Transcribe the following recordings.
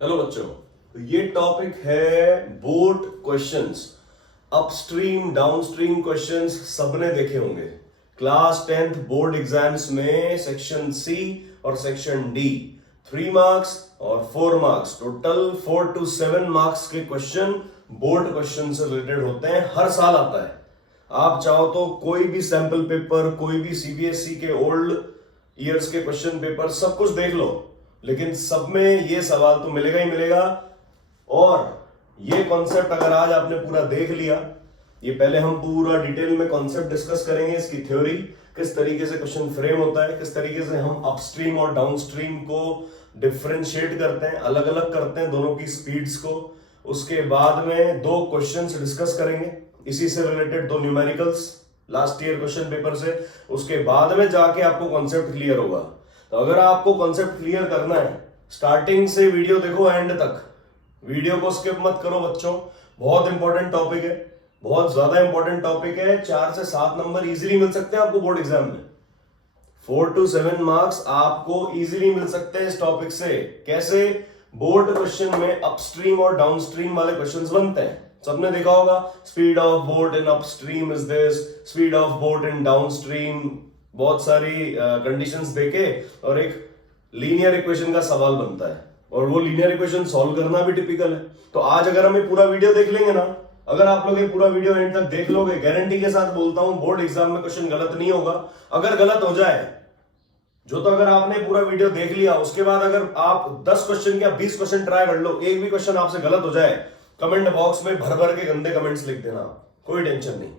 Hello बच्चों, तो ये टॉपिक है board questions. Upstream downstream questions सबने देखे होंगे क्लास 10th बोर्ड एग्जाम्स में। सेक्शन सी और सेक्शन डी 3 मार्क्स और 4 मार्क्स, टोटल 4 to 7 मार्क्स के क्वेश्चन बोर्ड क्वेश्चन से रिलेटेड होते हैं। हर साल आता है। आप चाहो तो कोई भी सैंपल पेपर, कोई भी सीबीएसई के ओल्ड ईयर्स के क्वेश्चन पेपर सब कुछ देख लो, लेकिन सब में ये सवाल तो मिलेगा ही मिलेगा। और ये कॉन्सेप्ट अगर आज आपने पूरा देख लिया, ये पहले हम पूरा डिटेल में कॉन्सेप्ट डिस्कस करेंगे, इसकी थ्योरी, किस तरीके से क्वेश्चन फ्रेम होता है, किस तरीके से हम अपस्ट्रीम और डाउनस्ट्रीम को डिफरेंशिएट करते हैं, अलग अलग करते हैं दोनों की स्पीड्स को। उसके बाद में 2 क्वेश्चंस डिस्कस करेंगे, इसी से related 2 numericals last year question paper से। उसके बाद में जाके आपको कॉन्सेप्ट क्लियर होगा। तो अगर आपको कॉन्सेप्ट क्लियर करना है, स्टार्टिंग से वीडियो देखो एंड तक, वीडियो को स्किप मत करो बच्चों। बहुत इंपॉर्टेंट टॉपिक है, बहुत ज्यादा इंपॉर्टेंट टॉपिक है। 4 से 7 नंबर इजीली मिल सकते हैं आपको बोर्ड एग्जाम में। 4 to 7 मार्क्स आपको इजीली मिल सकते हैं इस टॉपिक से। कैसे? बोर्ड क्वेश्चन में अपस्ट्रीम और डाउनस्ट्रीम वाले क्वेश्चंस बनते हैं। सबने देखा होगा, speed of boat in upstream is this, speed of boat in downstream, बहुत सारी कंडीशंस देके और एक लीनियर इक्वेशन का सवाल बनता है, और वो लीनियर इक्वेशन सॉल्व करना भी टिपिकल है। तो आज अगर हम ये पूरा वीडियो देख लेंगे ना, अगर आप लोग ये पूरा वीडियो एंड तक देख लोगे, गारंटी के साथ बोलता हूं बोर्ड एग्जाम में क्वेश्चन गलत नहीं होगा। अगर गलत हो जाए जो, तो अगर आपने पूरा वीडियो देख लिया, उसके बाद अगर आप 10 क्वेश्चन या 20 क्वेश्चन ट्राई कर लो, एक भी क्वेश्चन आपसे गलत हो जाए, कमेंट बॉक्स में भर भर के गंदे कमेंट्स लिख देना, कोई टेंशन नहीं।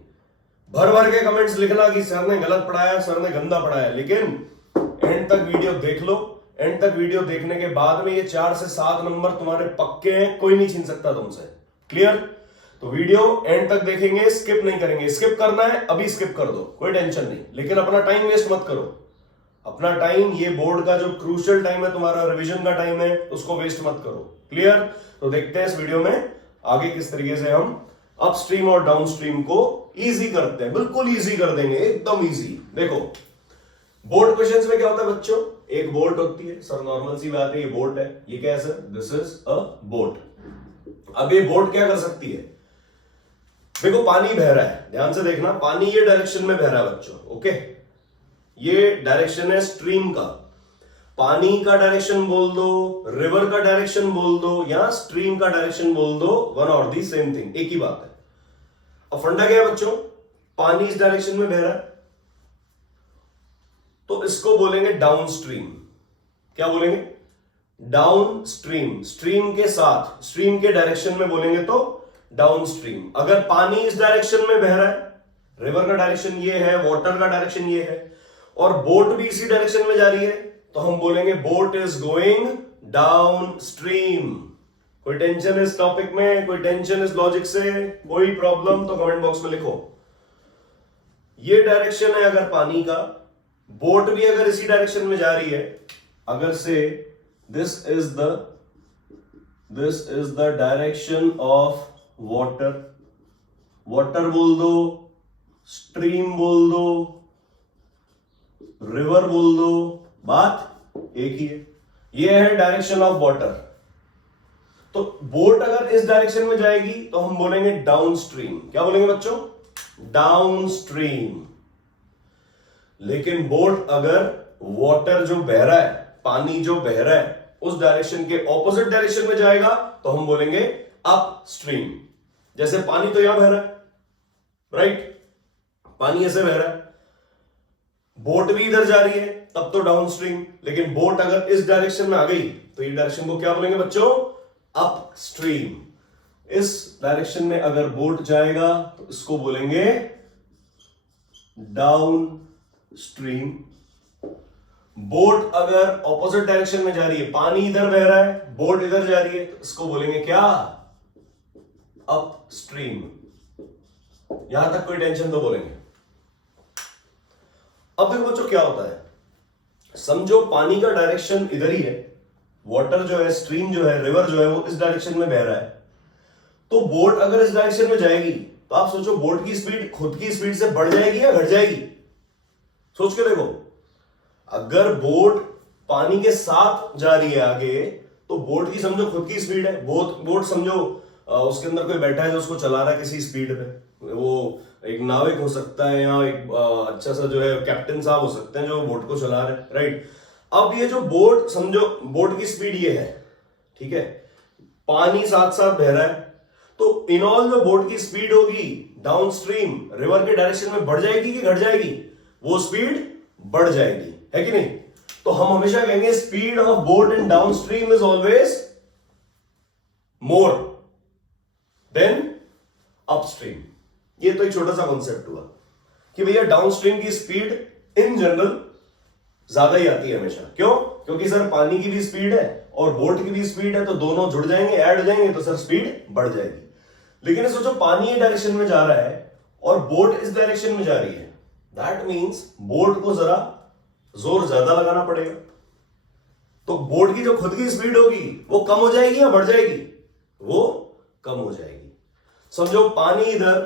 भर भर के कमेंट्स लिखना कि सर ने गलत पढ़ाया, सर ने गंदा पढ़ाया, लेकिन एंड तक वीडियो देख लो। एंड तक वीडियो देखने के बाद में ये 4 से 7 नंबर तुम्हारे पक्के हैं, कोई नहीं छीन सकता तुमसे। क्लियर? तो वीडियो एंड तक देखेंगे, स्किप नहीं करेंगे। स्किप करना है अभी स्किप कर दो, कोई टेंशन नहीं, लेकिन अपना टाइम वेस्ट मत करो। अपना टाइम, ये बोर्ड का जो क्रूशियल टाइम है, तुम्हारा रिवीजन का टाइम है, उसको वेस्ट मत करो। क्लियर? तो देखते हैं इस वीडियो में आगे किस तरीके से हम अपस्ट्रीम और डाउनस्ट्रीम को इजी करते हैं। बिल्कुल इजी कर देंगे, एकदम इजी। देखो, बोर्ड क्वेश्चंस में क्या होता है बच्चों, एक बोट होती है। सर नॉर्मल सी बात है, ये बोट है, ये क्या है sir? This is a boat. अब ये बोट क्या कर सकती है? देखो, पानी बह रहा है, ध्यान से देखना, पानी ये डायरेक्शन में बह रहा है बच्चों। ओके, ये डायरेक्शन है स्ट्रीम का। पानी का डायरेक्शन बोल दो, रिवर का डायरेक्शन बोल दो, या स्ट्रीम का डायरेक्शन बोल दो, वन और दी सेम थिंग, एक ही बात है। अब फंडा क्या है बच्चों? पानी इस डायरेक्शन में बह रहा है, तो इसको बोलेंगे डाउन स्ट्रीम। क्या बोलेंगे? Down stream. स्ट्रीम के साथ, स्ट्रीम के डायरेक्शन में बोलेंगे तो डाउन स्ट्रीम। अगर पानी इस डायरेक्शन में बह रहा है, रिवर का डायरेक्शन ये है, वाटर का डायरेक्शन ये है, और बोट भी इसी डायरेक्शन में जा रही है, तो हम बोलेंगे boat is going down stream. कोई टेंशन इस टॉपिक में? कोई टेंशन इस लॉजिक से? कोई प्रॉब्लम तो कमेंट बॉक्स में लिखो। ये डायरेक्शन है अगर पानी का, बोट भी अगर इसी डायरेक्शन में जा रही है, अगर से this is the direction of water, water बोल दो, स्ट्रीम बोल दो, रिवर बोल दो, बात एक ही है। ये है डायरेक्शन ऑफ वाटर। तो बोट अगर इस डायरेक्शन में जाएगी तो हम बोलेंगे डाउन स्ट्रीम। क्या बोलेंगे बच्चों? Down stream. लेकिन बोट अगर वाटर जो बह रहा है, पानी जो बह रहा है, उस डायरेक्शन के ऑपोजिट डायरेक्शन में जाएगा तो हम बोलेंगे अप स्ट्रीम। जैसे पानी तो यहां बह रहा है, राइट? पानी ऐसे बह रहा है, बोट भी इधर जा रही है, तब तो डाउन स्ट्रीम। लेकिन बोट अगर इस डायरेक्शन में आ गई तो ये डायरेक्शन को क्या बोलेंगे बच्चों? Up stream. इस डायरेक्शन में अगर बोट जाएगा तो इसको बोलेंगे डाउन स्ट्रीम। बोट अगर ऑपोजिट डायरेक्शन में जा रही है, पानी इधर बह रहा है, बोट इधर जा रही है, तो इसको बोलेंगे क्या? Up stream. यहां तक कोई टेंशन तो बोलेंगे। अब देखो बच्चों क्या होता है, समझो पानी का डायरेक्शन इधर ही है, वाटर जो है, स्ट्रीम जो है, रिवर जो है, वो इस डायरेक्शन में बह रहा है। तो बोट अगर इस डायरेक्शन में जाएगी तो आप सोचो बोट की स्पीड खुद की स्पीड से बढ़ जाएगी या घट जाएगी? सोच के देखो। अगर बोट पानी के साथ जा रही है आगे, तो बोट की समझो खुद की स्पीड है, बोट समझो उसके अंदर कोई बैठा है जो उसको चला रहा है किसी स्पीड पे, वो एक नाविक हो सकता है या एक अच्छा सा जो है कैप्टन साहब हो सकते हैं जो बोट को चला रहे हैं, राइट। अब ये जो बोट समझो बोट की स्पीड ये है, ठीक है, पानी साथ साथ बह रहा है, तो इन ऑल जो बोट की स्पीड होगी डाउन स्ट्रीम रिवर के डायरेक्शन में बढ़ जाएगी कि घट जाएगी? वो स्पीड बढ़ जाएगी, है कि नहीं? तो हम हमेशा कहेंगे speed of boat in down stream is always more than upstream. ये तो एक छोटा सा कॉन्सेप्ट हुआ कि भैया डाउनस्ट्रीम की स्पीड इन जनरल ज्यादा ही आती है हमेशा। क्यों? क्योंकि सर पानी की भी स्पीड है और बोट की भी स्पीड है, तो दोनों जुड़ जाएंगे, ऐड हो जाएंगे, तो सर स्पीड बढ़ जाएगी। लेकिन सोचो पानी इस डायरेक्शन में जा रहा है और बोट इस डायरेक्शन में जा रही है, दैट मीन्स बोट को जरा जोर ज्यादा लगाना पड़ेगा। तो बोट की जो खुद की स्पीड होगी वो कम हो जाएगी या बढ़ जाएगी? वो कम हो जाएगी। समझो पानी इधर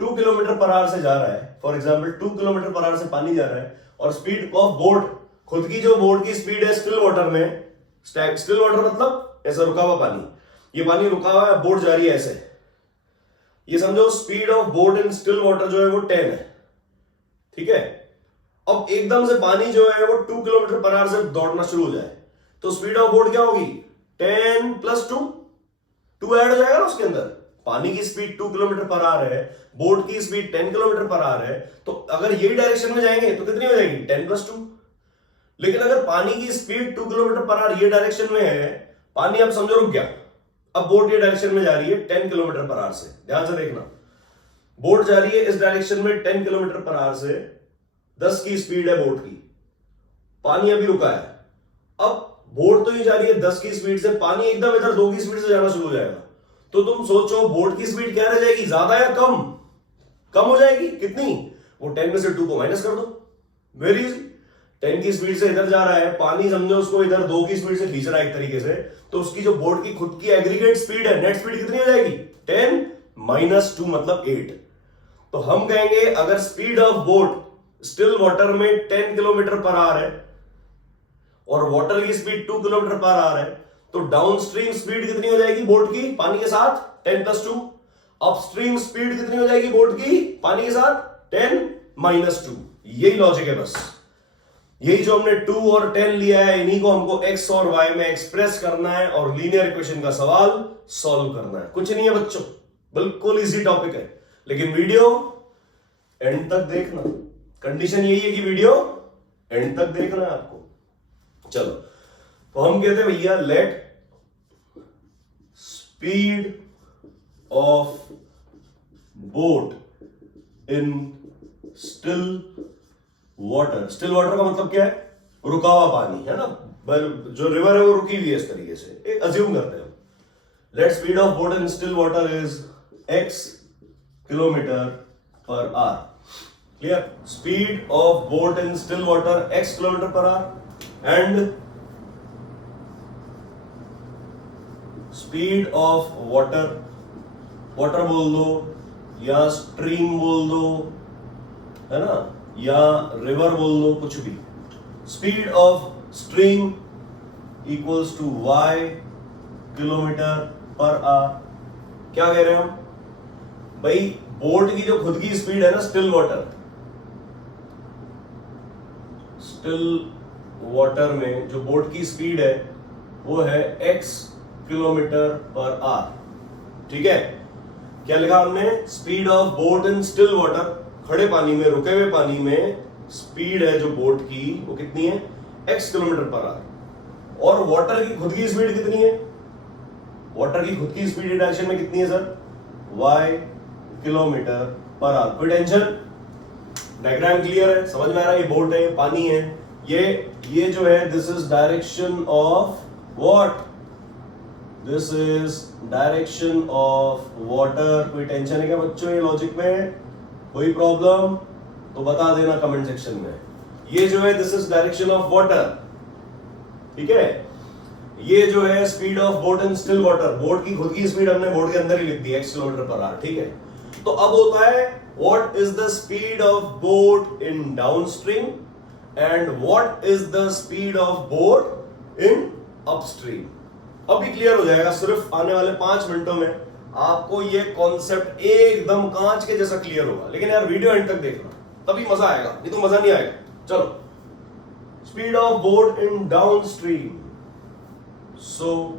2 किलोमीटर पर आवर से जा रहा है, for example 2 kilometre per our से पानी जा रहा है, और स्पीड ऑफ बोट, खुद की जो बोट की स्पीड है स्टिल वाटर में, स्टिल वाटर मतलब ऐसा रुका हुआ पानी, ये पानी रुका हुआ है, बोट जा रही है ऐसे, ये समझो speed of boat in still water जो है वो 10 है, ठीक है। अब एकदम से पानी जो है वो 2 किलोमीटर पर आवर से दौड़ना शुरू हो जाए, तो स्पीड ऑफ बोट क्या होगी? 10 + 2 ऐड हो जाएगा ना उसके अंदर। पानी की स्पीड 2 किलोमीटर पर आवर है, बोट की स्पीड 10 किलोमीटर पर आवर है, तो अगर यही डायरेक्शन में जाएंगे तो कितनी हो जाएगी? 10 + 2। लेकिन अगर पानी की स्पीड 2 किलोमीटर पर आवर ये डायरेक्शन में है, पानी अब समझो रुक गया, अब बोट ये डायरेक्शन में जा रही है 10 किलोमीटर पर आवर से, ध्यान से देखना, बोट जा रही है इस डायरेक्शन में 10 किलोमीटर पर आवर से, 10 की स्पीड है बोट की, पानी अभी रुका है। अब बोट तो ये जा रही है 10 की स्पीड से, पानी एकदम इधर 2 की स्पीड से जाना शुरू हो जाएगा, तो तुम सोचो बोट की स्पीड क्या रह जाएगी? ज्यादा या कम? कम हो जाएगी। कितनी? वो 10 में से 2 को माइनस कर दो, वेरी इजी। 10 की स्पीड से इधर जा रहा है, पानी समझो उसको इधर 2 की स्पीड से खींच रहा है एक तरीके से, तो उसकी जो बोट की खुद की एग्रीगेट स्पीड है, नेट स्पीड कितनी हो जाएगी? 10 - 2 मतलब 8। तो हम कहेंगे अगर speed of boat still water में 10 किलोमीटर पर आवर है और वाटर की स्पीड 2 किलोमीटर पर आवर है, तो डाउनस्ट्रीम स्पीड कितनी हो जाएगी बोट की पानी के साथ? 10 + 2। अपस्ट्रीम स्पीड कितनी हो जाएगी बोट की पानी के साथ? 10 - 2। यही लॉजिक है, बस यही जो हमने 2 और 10 लिया है, इन्हीं को हमको x और y में एक्सप्रेस करना है और लीनियर इक्वेशन का सवाल सॉल्व करना है। कुछ नहीं है बच्चों, बिल्कुल इजी टॉपिक है, लेकिन वीडियो एंड तक देखना। कंडीशन यही है कि वीडियो एंड तक देखना है आपको। चलो, तो हम कहते हैं भैया let speed of boat in still water. Still water का मतलब क्या है? रुका हुआ पानी, है ना, जो रिवर है वो रुकी हुई है इस तरीके से, एक अज्यूम करते हैं। Late speed of boat in still water is x kilometre per our. Clear? Speed of boat in still water x kilometre per hour and speed of water, water बोल दो या स्ट्रीम बोल दो, है ना, या रिवर बोल दो, कुछ भी। Speed of stream equals to y kilometre per hour. क्या कह रहे हैं हम भाई? बोट की जो खुद की स्पीड है ना स्टिल वाटर में जो बोट की स्पीड है वो है x किलोमीटर पर आवर। ठीक है? क्या लिखा हमने? Speed of boat in still water, खड़े पानी में, रुके हुए पानी में स्पीड है जो बोट की वो कितनी है? x kilometre per our. और वाटर की खुद की स्पीड कितनी है? वाटर की खुद की स्पीड डायरेक्शन में कितनी है sir? y kilometre per hour. कोई टेंशन? डायग्राम क्लियर है? समझ में आ रहा है? ये बोट है, पानी है, ये जो है this is direction of what? This is direction of water. कोई टेंशन है क्या बच्चों ये लॉजिक में? कोई प्रॉब्लम तो बता देना कमेंट सेक्शन में। ये जो है this is direction of water, ठीक है? ये जो है speed of boat in still water, boat की खुद की स्पीड हमने बोट के अंदर ही लिख दी x किलोमीटर पर आवर, ठीक है? तो अब होता है what is the speed of boat in downstream and what is the speed of boat in upstream. अभी क्लियर हो जाएगा, सिर्फ आने वाले 5 मिनटों में आपको ये कॉन्सेप्ट एकदम कांच के जैसा क्लियर होगा। लेकिन यार वीडियो एंड तक देखना, तभी मजा आएगा, नहीं तो मजा नहीं आएगा। चलो, speed of boat in down stream. So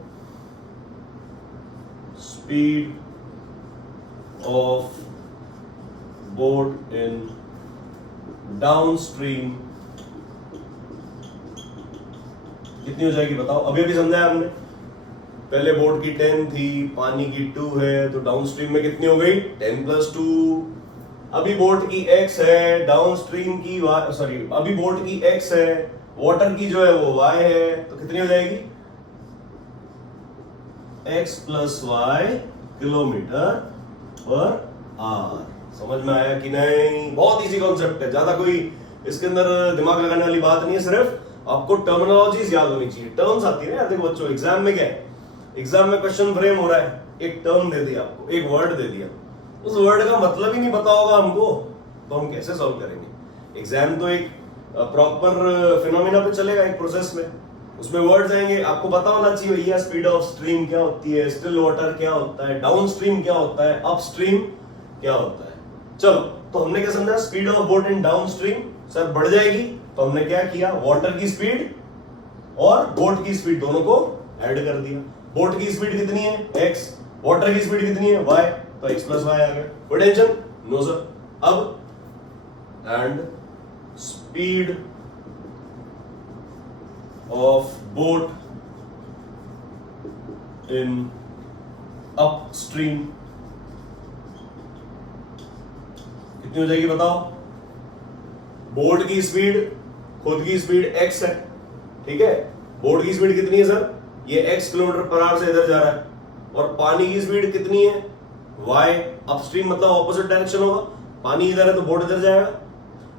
speed of boat in down stream कितनी हो जाएगी बताओ? अभी अभी समझाया हमने, पहले बोट की 10 थी, पानी की 2 है, तो डाउन स्ट्रीम में कितनी हो गई? 10 + 2। अभी बोट की x है, डाउन स्ट्रीम की अभी बोट की x है, वाटर की जो है वो y है, तो कितनी हो जाएगी? x + y km/h। समझ में आया कि नहीं? बहुत इजी कॉन्सेप्ट है, ज्यादा कोई इसके अंदर दिमाग लगाने वाली बात नहीं है, सिर्फ आपको टर्मिनोलॉजीज याद होनी चाहिए। टर्म्स आती है ना, देखो बच्चों, एग्जाम में क्या है, एग्जाम में क्वेश्चन फ्रेम हो रहा है, एक टर्म दे दिया आपको, एक वर्ड दे दिया, उस वर्ड का मतलब ही नहीं पता होगा हमको, तो हम कैसे सॉल्व करेंगे? एग्जाम तो एक प्रॉपर फिनोमिना पे चलेगा, एक प्रोसेस में, उसमें वर्ड्स आएंगे, आपको पता होना चाहिए भैया स्पीड ऑफ स्ट्रीम क्या होती है, स्टिल वाटर क्या होता है, डाउन स्ट्रीम क्या होता है, अप स्ट्रीम क्या होता है। चलो, तो हमने क्या समझा? Speed of boat in down stream sir बढ़ जाएगी, तो हमने क्या किया? वाटर की स्पीड और बोट की स्पीड दोनों को ऐड कर दिया। बोट की स्पीड कितनी है? x, वाटर की स्पीड कितनी है? y, तो x + y आ गया। कोई टेंशन? No sir. अब and speed of boat in upstream कितनी हो जाएगी बताओ? बोट की स्पीड, खुद की स्पीड x है, ठीक है, बोट की स्पीड कितनी है सर? ये x km/h से इधर जा रहा है, और पानी की स्पीड कितनी है? y, अपस्ट्रीम मतलब ऑपोजिट डायरेक्शन होगा, पानी इधर है तो बोट इधर जाएगा,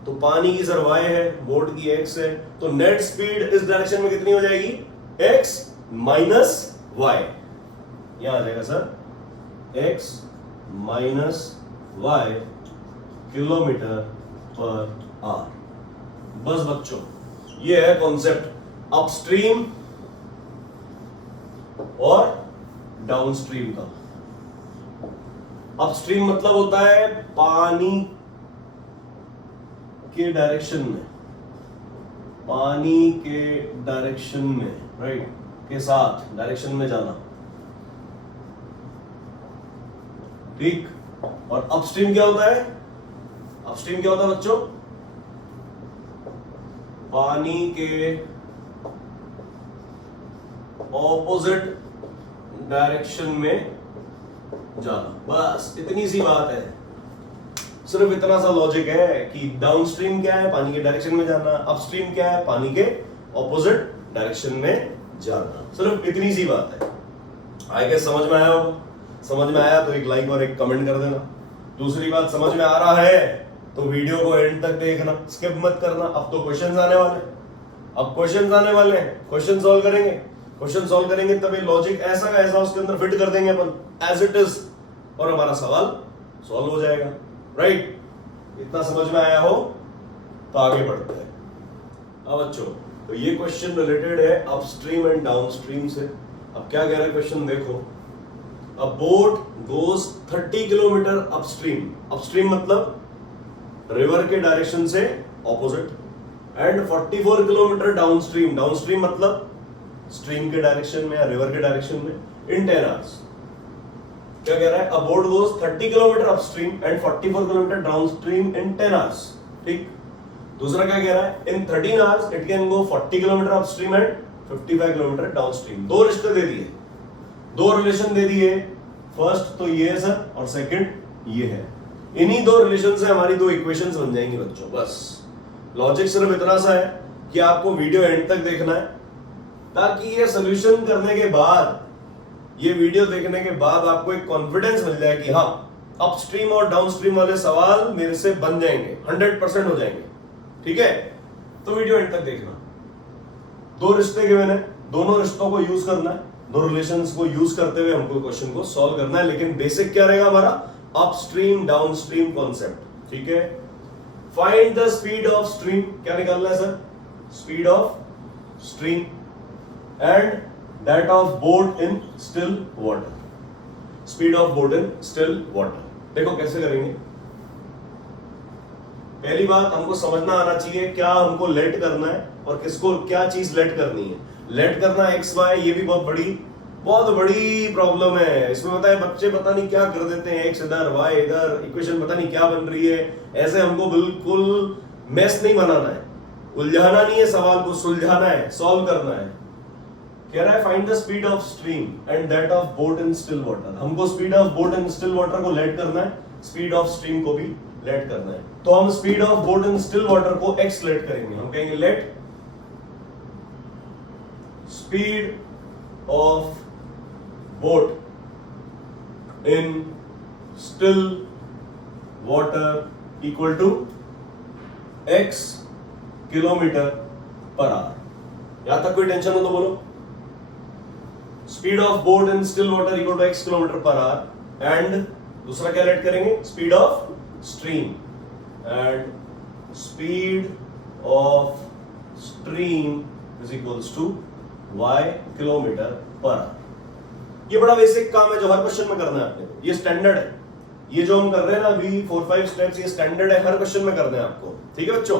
तो पानी की सर y है, बोट की x है, तो नेट स्पीड इस डायरेक्शन में कितनी हो जाएगी? x - y। यहां आ जाएगा सर x - y km/h। बस बच्चों, ये है कॉन्सेप्ट अपस्ट्रीम और डाउनस्ट्रीम का। अपस्ट्रीम मतलब होता है पानी के डायरेक्शन में, पानी के डायरेक्शन में, राइट, के साथ डायरेक्शन में जाना, ठीक। और अपस्ट्रीम क्या होता है? अपस्ट्रीम क्या होता है बच्चों? पानी के ऑपोजिट डायरेक्शन में जाना। बस इतनी सी बात है, सिर्फ इतना सा लॉजिक है कि डाउनस्ट्रीम क्या है? पानी के डायरेक्शन में जाना। अपस्ट्रीम क्या है? पानी के ऑपोजिट डायरेक्शन में जाना। सिर्फ इतनी सी बात है। आई गेस समझ में आया होगा। समझ में आया तो एक लाइक और एक कमेंट कर देना। दूसरी बात, समझ में आ रहा है तो वीडियो को एंड तक देखना, स्किप मत करना। अब तो क्वेश्चंस आने वाले हैं, अब क्वेश्चंस आने वाले हैं, क्वेश्चन सॉल्व करेंगे। क्वेश्चन सॉल्व करेंगे तब ये लॉजिक ऐसा का ऐसा उसके अंदर फिट कर देंगे अपन एज इट इज, और हमारा सवाल सॉल्व हो जाएगा। राइट, इतना समझ में आया हो तो आगे बढ़ते हैं। अब बच्चों, तो ये क्वेश्चन रिलेटेड है अपस्ट्रीम एंड डाउनस्ट्रीम से। अब क्या कह रहा है क्वेश्चन देखो। अ boat goes 30 kilometre upstream. Upstream मतलब रिवर के डायरेक्शन से opposite, and 44 kilometre downstream. Downstream मतलब स्ट्रीम के डायरेक्शन में या रिवर के डायरेक्शन में इन 10 आवर्स। क्या कह रहा है? अ boat goes 30 kilometre upstream and 44 kilometre downstream in 10 hours. ठीक। दूसरा क्या कह रहा है? In 13 hours it can go 40 kilometre upstream and 55 kilometre downstream. दो रिश्ते दे दिए, दो रिलेशन दे दिए। फर्स्ट तो ये है सर, और सेकंड ये है। इन्हीं दो रिलेशन से हमारी दो इक्वेशंस बन जाएंगी बच्चों। बस लॉजिक सिर्फ इतना सा है कि आपको वीडियो एंड तक देखना है, ताकि ये सोल्यूशन करने के बाद, ये वीडियो देखने के बाद आपको एक कॉन्फिडेंस मिल जाए कि हाँ, अपस्ट्रीम और डाउनस्ट्रीम वाले सवाल मेरे से बन जाएंगे, 100% हो जाएंगे। ठीक है, तो वीडियो एंड तक देखना। दो रिश्ते के मैंने, दोनों रिश्तों को यूज करना है, दो रिलेशंस को यूज करते हुए हमको क्वेश्चन को सॉल्व करना है। लेकिन बेसिक क्या रहेगा हमारा? Upstream downstream concept. ठीक है। Find the speed of stream. क्या निकालना है sir? Speed of stream and that of boat in still water, speed of boat in still water. देखो कैसे करेंगे। पहली बात हमको समझना आना चाहिए क्या हमको लेट करना है और किसको क्या चीज लेट करनी है। लेट करना एक्स वाई, ये भी बहुत बड़ी प्रॉब्लम है। इसमें पता है बच्चे पता नहीं क्या कर देते हैं, एक्स इधर वाई इधर, इक्वेशन पता नहीं क्या बन रही है। ऐसे हमको बिल्कुल मेस नहीं बनाना है, उलझाना नहीं है, सवाल को सुलझाना है, सॉल्व करना है। कह रहा है find the speed of stream and that of boat in still water. हमको speed of boat in still water को लेट करना है, स्पीड ऑफ स्ट्रीम को भी लेट करना है। तो हम speed of boat in still water को एक्स लेट करेंगे। हम कहेंगे let speed of boat in still water equal to x kilometre per hour. यहां तक कोई टेंशन हो तो बोलो। Speed of boat in still water equal to x kilometre per hour and दूसरा क्या लेट करेंगे, speed of stream and speed of stream is equals to y kilometre per hour. ये बड़ा बेसिक काम है जो हर क्वेश्चन में करना है आपने, ये स्टैंडर्ड है। ये जो हम कर रहे हैं ना अभी 4-5 स्टेप्स, ये स्टैंडर्ड है, हर क्वेश्चन में करना है आपको। ठीक है बच्चों।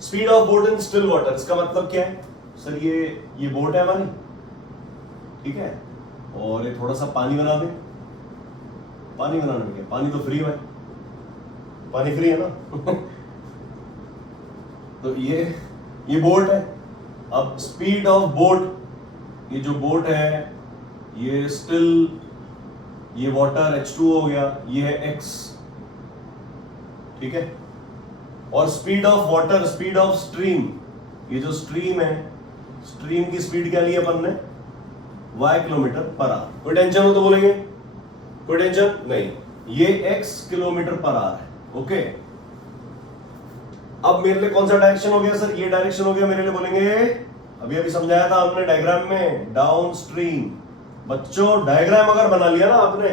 Speed of boat in still water, इसका मतलब क्या है सर, ये बोट है हमारी, ठीक है, और ये थोड़ा सा पानी बना दे। पानी बनाने में क्या, पानी तो फ्री है, पानी फ्री है ना तो ये बोट है। अब स्पीड ऑफ बोट, ये जो बोट है ये स्टिल, ये वाटर H2 हो गया, ये है x, ठीक है। और speed of water, speed of stream, ये जो स्ट्रीम है, स्ट्रीम की स्पीड क्या ली अपन ने, y किलोमीटर पर आवर। कोई टेंशन हो तो बोलेंगे, कोई टेंशन नहीं, ये x किलोमीटर पर आवर है। ओके, अब मेरे लिए कौन सा डायरेक्शन हो गया सर, ये डायरेक्शन हो गया मेरे लिए। बोलेंगे अभी समझाया था हमने डायग्राम में, डाउन स्ट्रीम। बच्चों डायग्राम अगर बना लिया ना आपने,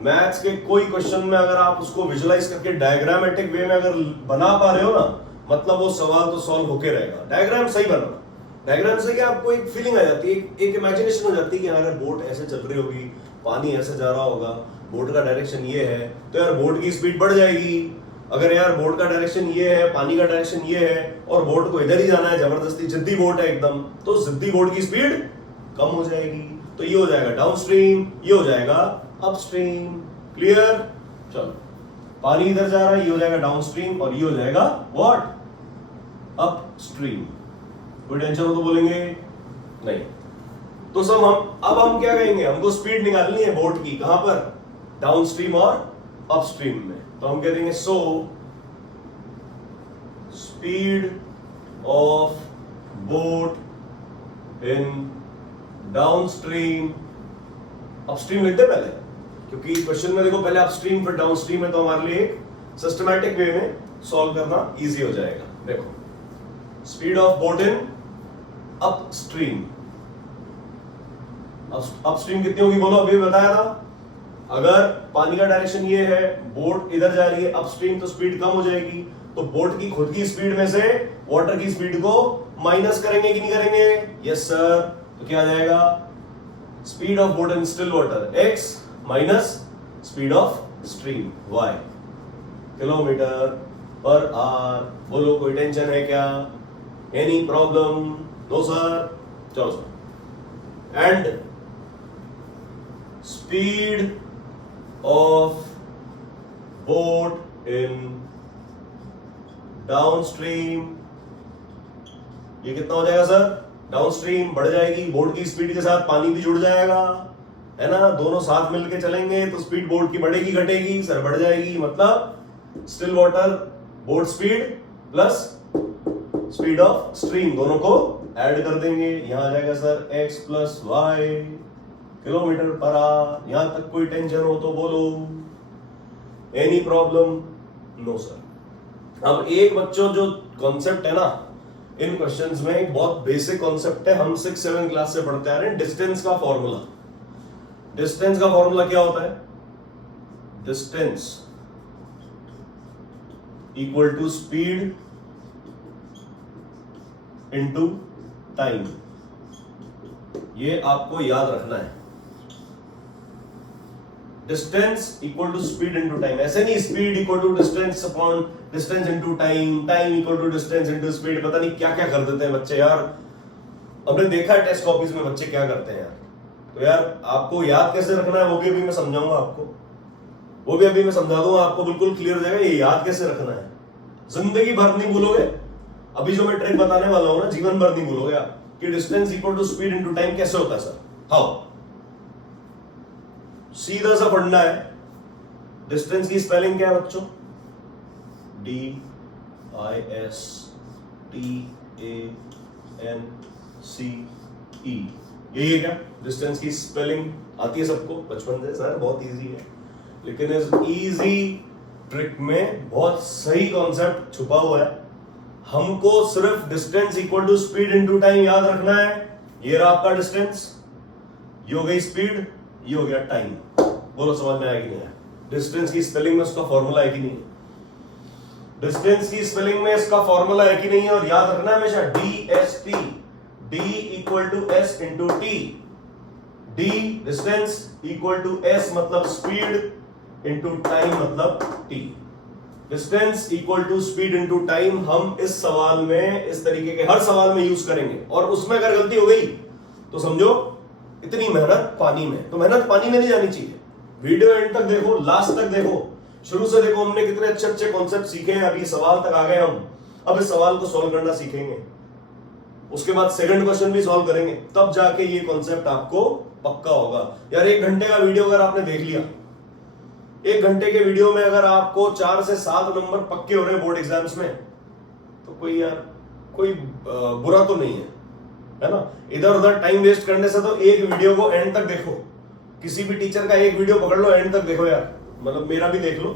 मैथ्स के कोई क्वेश्चन में अगर आप उसको विजुलाइज करके डायग्रामेटिक वे में अगर बना पा रहे हो ना, मतलब वो सवाल तो सॉल्व होके रहेगा। डायग्राम सही बना, डायग्राम से क्या आपको एक फीलिंग आ जाती है, एक इमेजिनेशन हो जाती है कि यार बोट ऐसे चल रही होगी, पानी ऐसे जा रहा होगा, बोट का डायरेक्शन ये है, तो यार बोट की स्पीड बढ़ जाएगी। अगर यार बोट का डायरेक्शन ये है, पानी का डायरेक्शन ये है, और बोट को इधर ही जाना है, जबरदस्ती जिद्दी बोट है एकदम, तो जिद्दी बोट की स्पीड कम हो जाएगी। तो ये हो जाएगा डाउन स्ट्रीम, ये हो जाएगा अपस्ट्रीम। क्लियर? चलो, पानी इधर जा रहा है, ये हो जाएगा डाउन स्ट्रीम, और ये हो जाएगा व्हाट, अपस्ट्रीम। कोई टेंशन हो तो बोलेंगे नहीं। तो सब अब हम क्या कहेंगे, हमको स्पीड निकालनी है बोट की, कहां पर, डाउन स्ट्रीम और अपस्ट्रीम में। तो हम कह देंगे so speed of boat in down stream, upstream लिखते पहले, क्योंकि क्वेश्चन में देखो पहले अपस्ट्रीम फिर डाउन स्ट्रीम है, तो हमारे लिए एक सिस्टमैटिक वे में सॉल्व करना इजी हो जाएगा। देखो speed of boat in upstream, upstream कितनी होगी बोलो, अभी बताया था। अगर पानी का डायरेक्शन ये है, बोट इधर जा रही है अपस्ट्रीम, तो स्पीड कम हो जाएगी। तो बोट की खुद की स्पीड में से वाटर की स्पीड को माइनस करेंगे कि नहीं करेंगे, यस सर। तो क्या आ जाएगा, speed of boat in still water x minus speed of stream y kilometre per hour. बोलो कोई टेंशन है क्या, एनी प्रॉब्लम? No sir. चलो sir, and speed of boat in downstream, ये कितना हो जाएगा सर, डाउनस्ट्रीम बढ़ जाएगी, बोट की स्पीड के साथ पानी भी जुड़ जाएगा, है ना, दोनों साथ मिलके चलेंगे तो स्पीड बोट की बढ़ेगी घटेगी, सर बढ़ जाएगी। मतलब still water boat speed plus speed of stream दोनों को ऐड कर देंगे, यहां आ जाएगा sir x plus y kilometre per hour. यहां तक कोई टेंशन हो तो बोलो, एनी प्रॉब्लम? No sir. अब एक बच्चों जो कॉन्सेप्ट है ना इन क्वेश्चंस में, एक बहुत बेसिक कॉन्सेप्ट है, हम 6-7 क्लास से पढ़ते आ रहे हैं, डिस्टेंस का फॉर्मूला। डिस्टेंस का फॉर्मूला क्या होता है, distance equal to speed into time. ये आपको याद रखना है। Distance equal to speed into time, ऐसे नहीं speed equal to distance upon distance into time, time equal to distance into speed, पता नहीं क्या क्या कर देते हैं बच्चे यार। हमने देखा है टेस्ट कॉपीज में बच्चे क्या करते हैं यार। तो यार आपको याद कैसे रखना है वो भी अभी मैं समझाऊंगा आपको, वो भी अभी मैं समझा दूंगा आपको, बिल्कुल क्लियर हो जाएगा ये याद कैसे रखना है। जिंदगी भर नहीं भूलोगे, अभी जो मैं ट्रिक बताने वाला हूं ना जीवन भर नहीं भूलोगे आप कि distance equal to speed into time कैसे होता है सर। हाउ, सीधा सा फंडा है। डिस्टेंस की स्पेलिंग क्या है बच्चों? DISTANCE, यही है क्या? डिस्टेंस की स्पेलिंग आती है सबको बचपन से? सर बहुत इजी है, लेकिन इस इजी ट्रिक में बहुत सही कॉन्सेप्ट छुपा हुआ है। हमको सिर्फ distance equal to speed into time याद रखना है। ये रहा आपका डिस्टेंस, ये हो गई स्पीड, ये हो गया टाइम। बोलो समझ में आया कि नहीं आया? डिस्टेंस की स्पेलिंग में उसका फॉर्मूला है कि नहीं? डिस्टेंस की स्पेलिंग में इसका फॉर्मूला है कि नहीं है? और याद रखना हमेशा DST, D equal to S into T। D distance equal to S मतलब स्पीड इंटू टाइम मतलब T। Distance equal to speed into time हम इस सवाल में, इस तरीके के हर सवाल में यूज करेंगे। और उसमें अगर गलती हो गई तो समझो इतनी मेहनत पानी में। तो मेहनत पानी में नहीं जानी चाहिए। वीडियो एंड तक देखो, लास्ट तक देखो, शुरू से देखो हमने कितने अच्छे अच्छे कॉन्सेप्ट सीखे हैं। अभी सवाल तक आ गए हम, अब इस सवाल को सॉल्व करना सीखेंगे, उसके बाद सेकंड क्वेश्चन भी सॉल्व करेंगे, तब जाके ये कॉन्सेप्ट आपको पक्का होगा। यार 1 घंटे का वीडियो अगर आपने देख लिया, 1 घंटे के वीडियो में अगर आपको 4 से 7 नंबर पक्के हो रहे हैं बोर्ड एग्जाम्स में, तो कोई बुरा तो नहीं है ना? इधर उधर टाइम वेस्ट करने से तो एक वीडियो को एंड तक देखो। किसी भी टीचर का एक वीडियो पकड़ लो, एंड तक देखो यार, मतलब मेरा भी देख लो,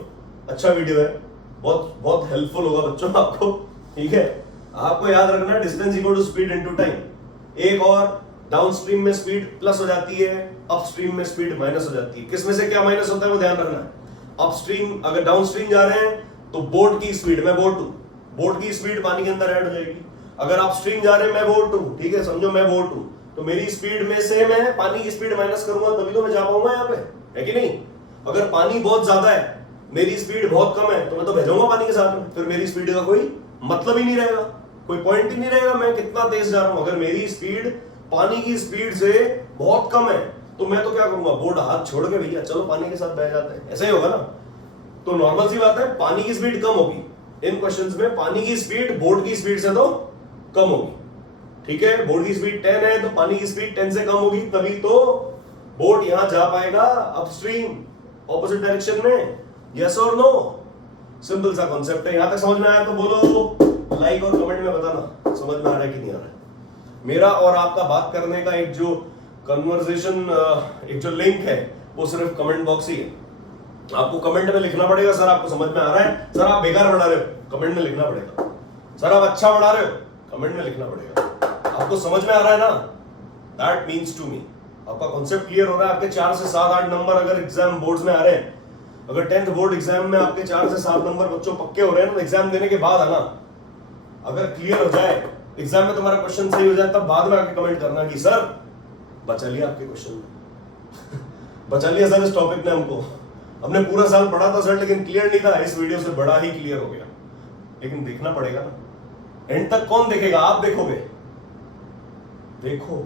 अच्छा वीडियो है, बहुत बहुत हेल्पफुल होगा बच्चों आपको। ठीक है, आपको याद रखना distance equal to speed into time. एक और, डाउनस्ट्रीम में स्पीड प्लस हो जाती है, अपस्ट्रीम में स्पीड माइनस हो जाती है। किसमें से क्या माइनस होता है वो ध्यान रखना है। अपस्ट्रीम, अगर डाउनस्ट्रीम जा रहे हैं तो बोट की स्पीड, मैं बोट हूं, बोट की स्पीड पानी के अंदर ऐड हो जाएगी। अगर अपस्ट्रीम जा रहे हैं, मैं बोट हूं, ठीक है, समझो मैं बोट हूं, तो मेरी स्पीड में से मैं पानी की स्पीड माइनस करूंगा तभी तो मैं जा पाऊंगा यहाँ पे, है कि नहीं? अगर पानी बहुत ज्यादा है, मेरी स्पीड बहुत कम है, तो मैं तो भेजूंगा पानी के साथ में, फिर मेरी स्पीड का कोई मतलब ही नहीं रहेगा, कोई पॉइंट ही नहीं रहेगा मैं कितना तेज जा रहा हूं। अगर मेरी स्पीड पानी की स्पीड से बहुत कम है तो मैं तो क्या करूंगा, बोर्ड हाथ छोड़ के भैया चलो पानी के साथ बह जाते हैं, ऐसा ही होगा ना? तो नॉर्मल सी बात है, पानी की स्पीड कम होगी इन क्वेश्चंस में, पानी की स्पीड बोर्ड की स्पीड से तो कम होगी। ठीक है, बोर्ड की स्पीड 10 है तो पानी की स्पीड 10 से कम होगी, तभी तो बोर्ड यहां जा पाएगा अपस्ट्रीम ऑपोजिट डायरेक्शन में। यस और नो? सिंपल सा कॉन्सेप्ट है। यहां तक समझ में आया तो बोलो लाइक और कमेंट में बताना समझ में आ रहा है कि नहीं आ रहा है। मेरा और आपका बात करने का एक जो कन्वर्सेशन, एक जो लिंक है वो सिर्फ कमेंट बॉक्स ही है। आपको कमेंट में लिखना पड़ेगा सर आपको समझ में आ रहा है, सर आप बेकार पढ़ा रहे हो, कमेंट में लिखना पड़ेगा। सर आप अच्छा पढ़ा रहे हो, कमेंट में लिखना पड़ेगा। आपको समझ में आ रहा है ना, दैट मीन्स टू मी आपका कॉन्सेप्ट क्लियर हो रहा है। आपके 4 से 7-8 नंबर अगर एग्जाम बोर्ड्स में आ रहे हैं, अगर 10th बोर्ड एग्जाम में आपके 4 से 7 नंबर बच्चों पक्के हो रहे हैं ना, एग्जाम देने के बाद आना, अगर क्लियर हो जाए एग्जाम में तुम्हारा क्वेश्चन सही हो जाए, तब बाद में आके कमेंट करना कि सर बचा लिया आपके क्वेश्चन में बचा लिया सर इस टॉपिक ने हमको, हमने पूरा साल पढ़ा था सर लेकिन क्लियर नहीं था, इस वीडियो से बड़ा ही क्लियर हो गया। लेकिन देखना पड़ेगा ना, एंड तक कौन देखेगा? आप देखोगे, देखो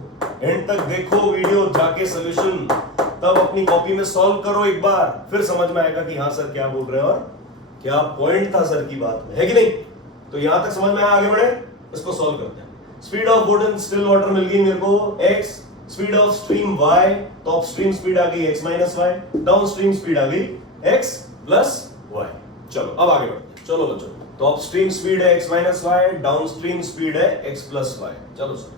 एंड तक देखो वीडियो, जाके सॉल्यूशन तब अपनी कॉपी में सॉल्व करो एक बार, फिर समझ में आएगा कि हाँ सर क्या बोल रहे हैं और क्या पॉइंट था सर की बात में, है कि नहीं? तो यहां तक समझ में आया, आगे बढ़े, इसको सॉल्व करते हैं। Speed of boat in still water मिल गई मेरे को x, speed of stream y, तो अपस्ट्रीम स्पीड आ गई x minus y, downstream speed आ गई x प्लस y। चलो अब आगे बढ़ते हैं, चलो बच्चों। तो अपस्ट्रीम स्पीड है x minus y, downstream speed है x प्लस y। चलो सर,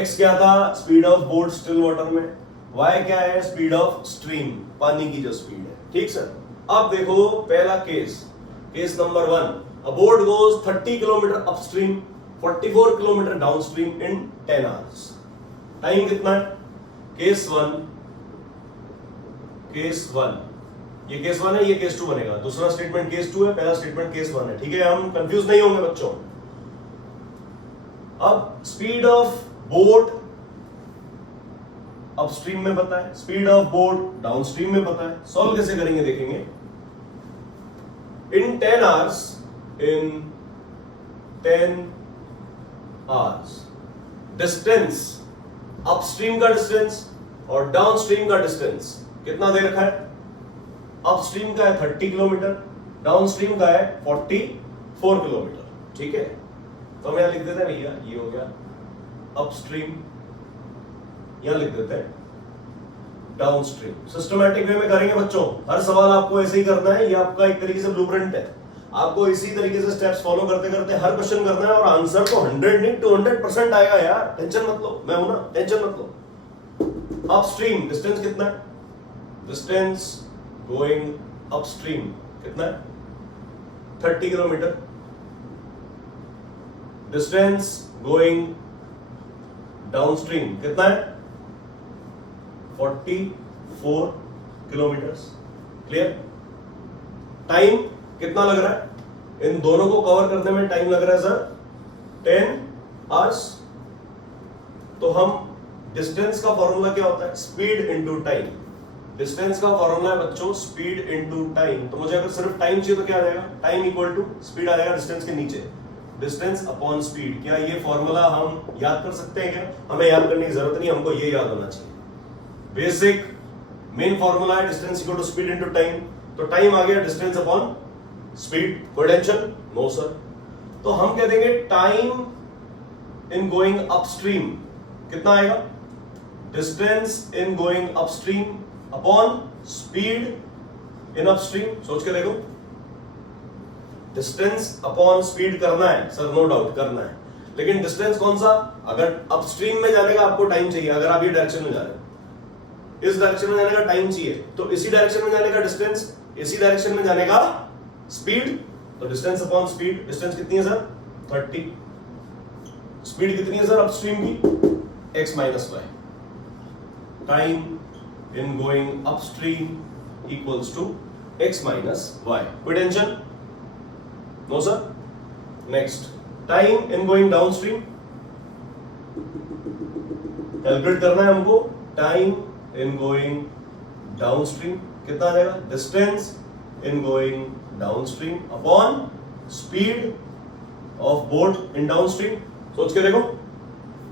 x क्या था? Speed of boat still water में, y क्या है? स्पीड ऑफ स्ट्रीम, पानी की जो स्पीड है। ठीक सर, अब देखो पहला case, case number 1, a boat goes 30 kilometer upstream, 44 kilometer downstream in 10 hours. Time कितना है? केस 1, ये केस 1 है, ये केस 2 बनेगा। दूसरा स्टेटमेंट केस 2 है, पहला स्टेटमेंट केस 1 है। ठीक है, हम कंफ्यूज नहीं होंगे बच्चों। अब स्पीड ऑफ बोट अपस्ट्रीम में पता है, स्पीड ऑफ बोट डाउनस्ट्रीम में पता है। सॉल्व कैसे करेंगे देखेंगे। इन 10 आवर्स डिस्टेंस, अपस्ट्रीम का डिस्टेंस और डाउनस्ट्रीम का डिस्टेंस कितना दे रखा है। अपस्ट्रीम का है 30 किलोमीटर, डाउनस्ट्रीम का है 44 किलोमीटर। ठीक है, तो हम यहां लिख देते हैं भैया, ये हो गया अपस्ट्रीम, यहां लिख देते हैं डाउनस्ट्रीम। सिस्टमैटिक वे में करेंगे बच्चों, हर सवाल आपको ऐसे ही करना है, ये आपका एक तरीके से ब्लूप्रिंट है। आपको इसी तरीके से स्टेप्स फॉलो करते करते हर क्वेश्चन करना है और आंसर तो 100 नहीं 200% आएगा यार, टेंशन मत लो, मैं हूं ना, टेंशन मत लो। अपस्ट्रीम डिस्टेंस कितना है, डिस्टेंस गोइंग अपस्ट्रीम कितना है 30 किलोमीटर, डिस्टेंस गोइंग डाउनस्ट्रीम कितना है 44 किलोमीटर्स। क्लियर। टाइम कितना लग रहा है, इन दोनों को कवर करने में टाइम लग रहा है सर 10 आवर्स। तो हम डिस्टेंस का फॉर्मूला क्या होता है, स्पीड इनटू टाइम। डिस्टेंस का फॉर्मूला है बच्चों स्पीड इनटू टाइम। तो मुझे अगर सिर्फ टाइम चाहिए तो क्या आ जाएगा, टाइम इक्वल टू स्पीड आ जाएगा डिस्टेंस के नीचे, डिस्टेंस अपॉन स्पीड। क्या ये फॉर्मूला हम याद कर सकते हैं क्या, हमें याद करने की जरूरत नहीं, हमको ये याद होना चाहिए। बेसिक मेन फॉर्मूला है distance equal to speed into time. तो टाइम आ गया डिस्टेंस अपॉन स्पीड, कोई टेंशन नो सर। तो हम कह देंगे टाइम इन गोइंग अपस्ट्रीम कितना आएगा, distance in going upstream upon speed in upstream. सोच के देखो, डिस्टेंस अपॉन स्पीड करना है सर, नो डाउट करना है, लेकिन डिस्टेंस कौन सा, अगर अपस्ट्रीम में जाने का आपको टाइम चाहिए, अगर आप ये डायरेक्शन में जा रहे हो, इस डायरेक्शन में जाने का टाइम चाहिए, तो इसी डायरेक्शन में जाने का डिस्टेंस, इसी डायरेक्शन में जाने का स्पीड। तो डिस्टेंस अपॉन स्पीड, डिस्टेंस कितनी है सर 30, स्पीड कितनी है सर अपस्ट्रीम की x minus y. Time in going upstream equals to x minus y, कोई tension no sir. Next, time in going downstream calculate करना है हमको। टाइम इन गोइंग डाउनस्ट्रीम कितना आ जाएगा, distance in going downstream upon speed of boat in downstream. सोच के देखो,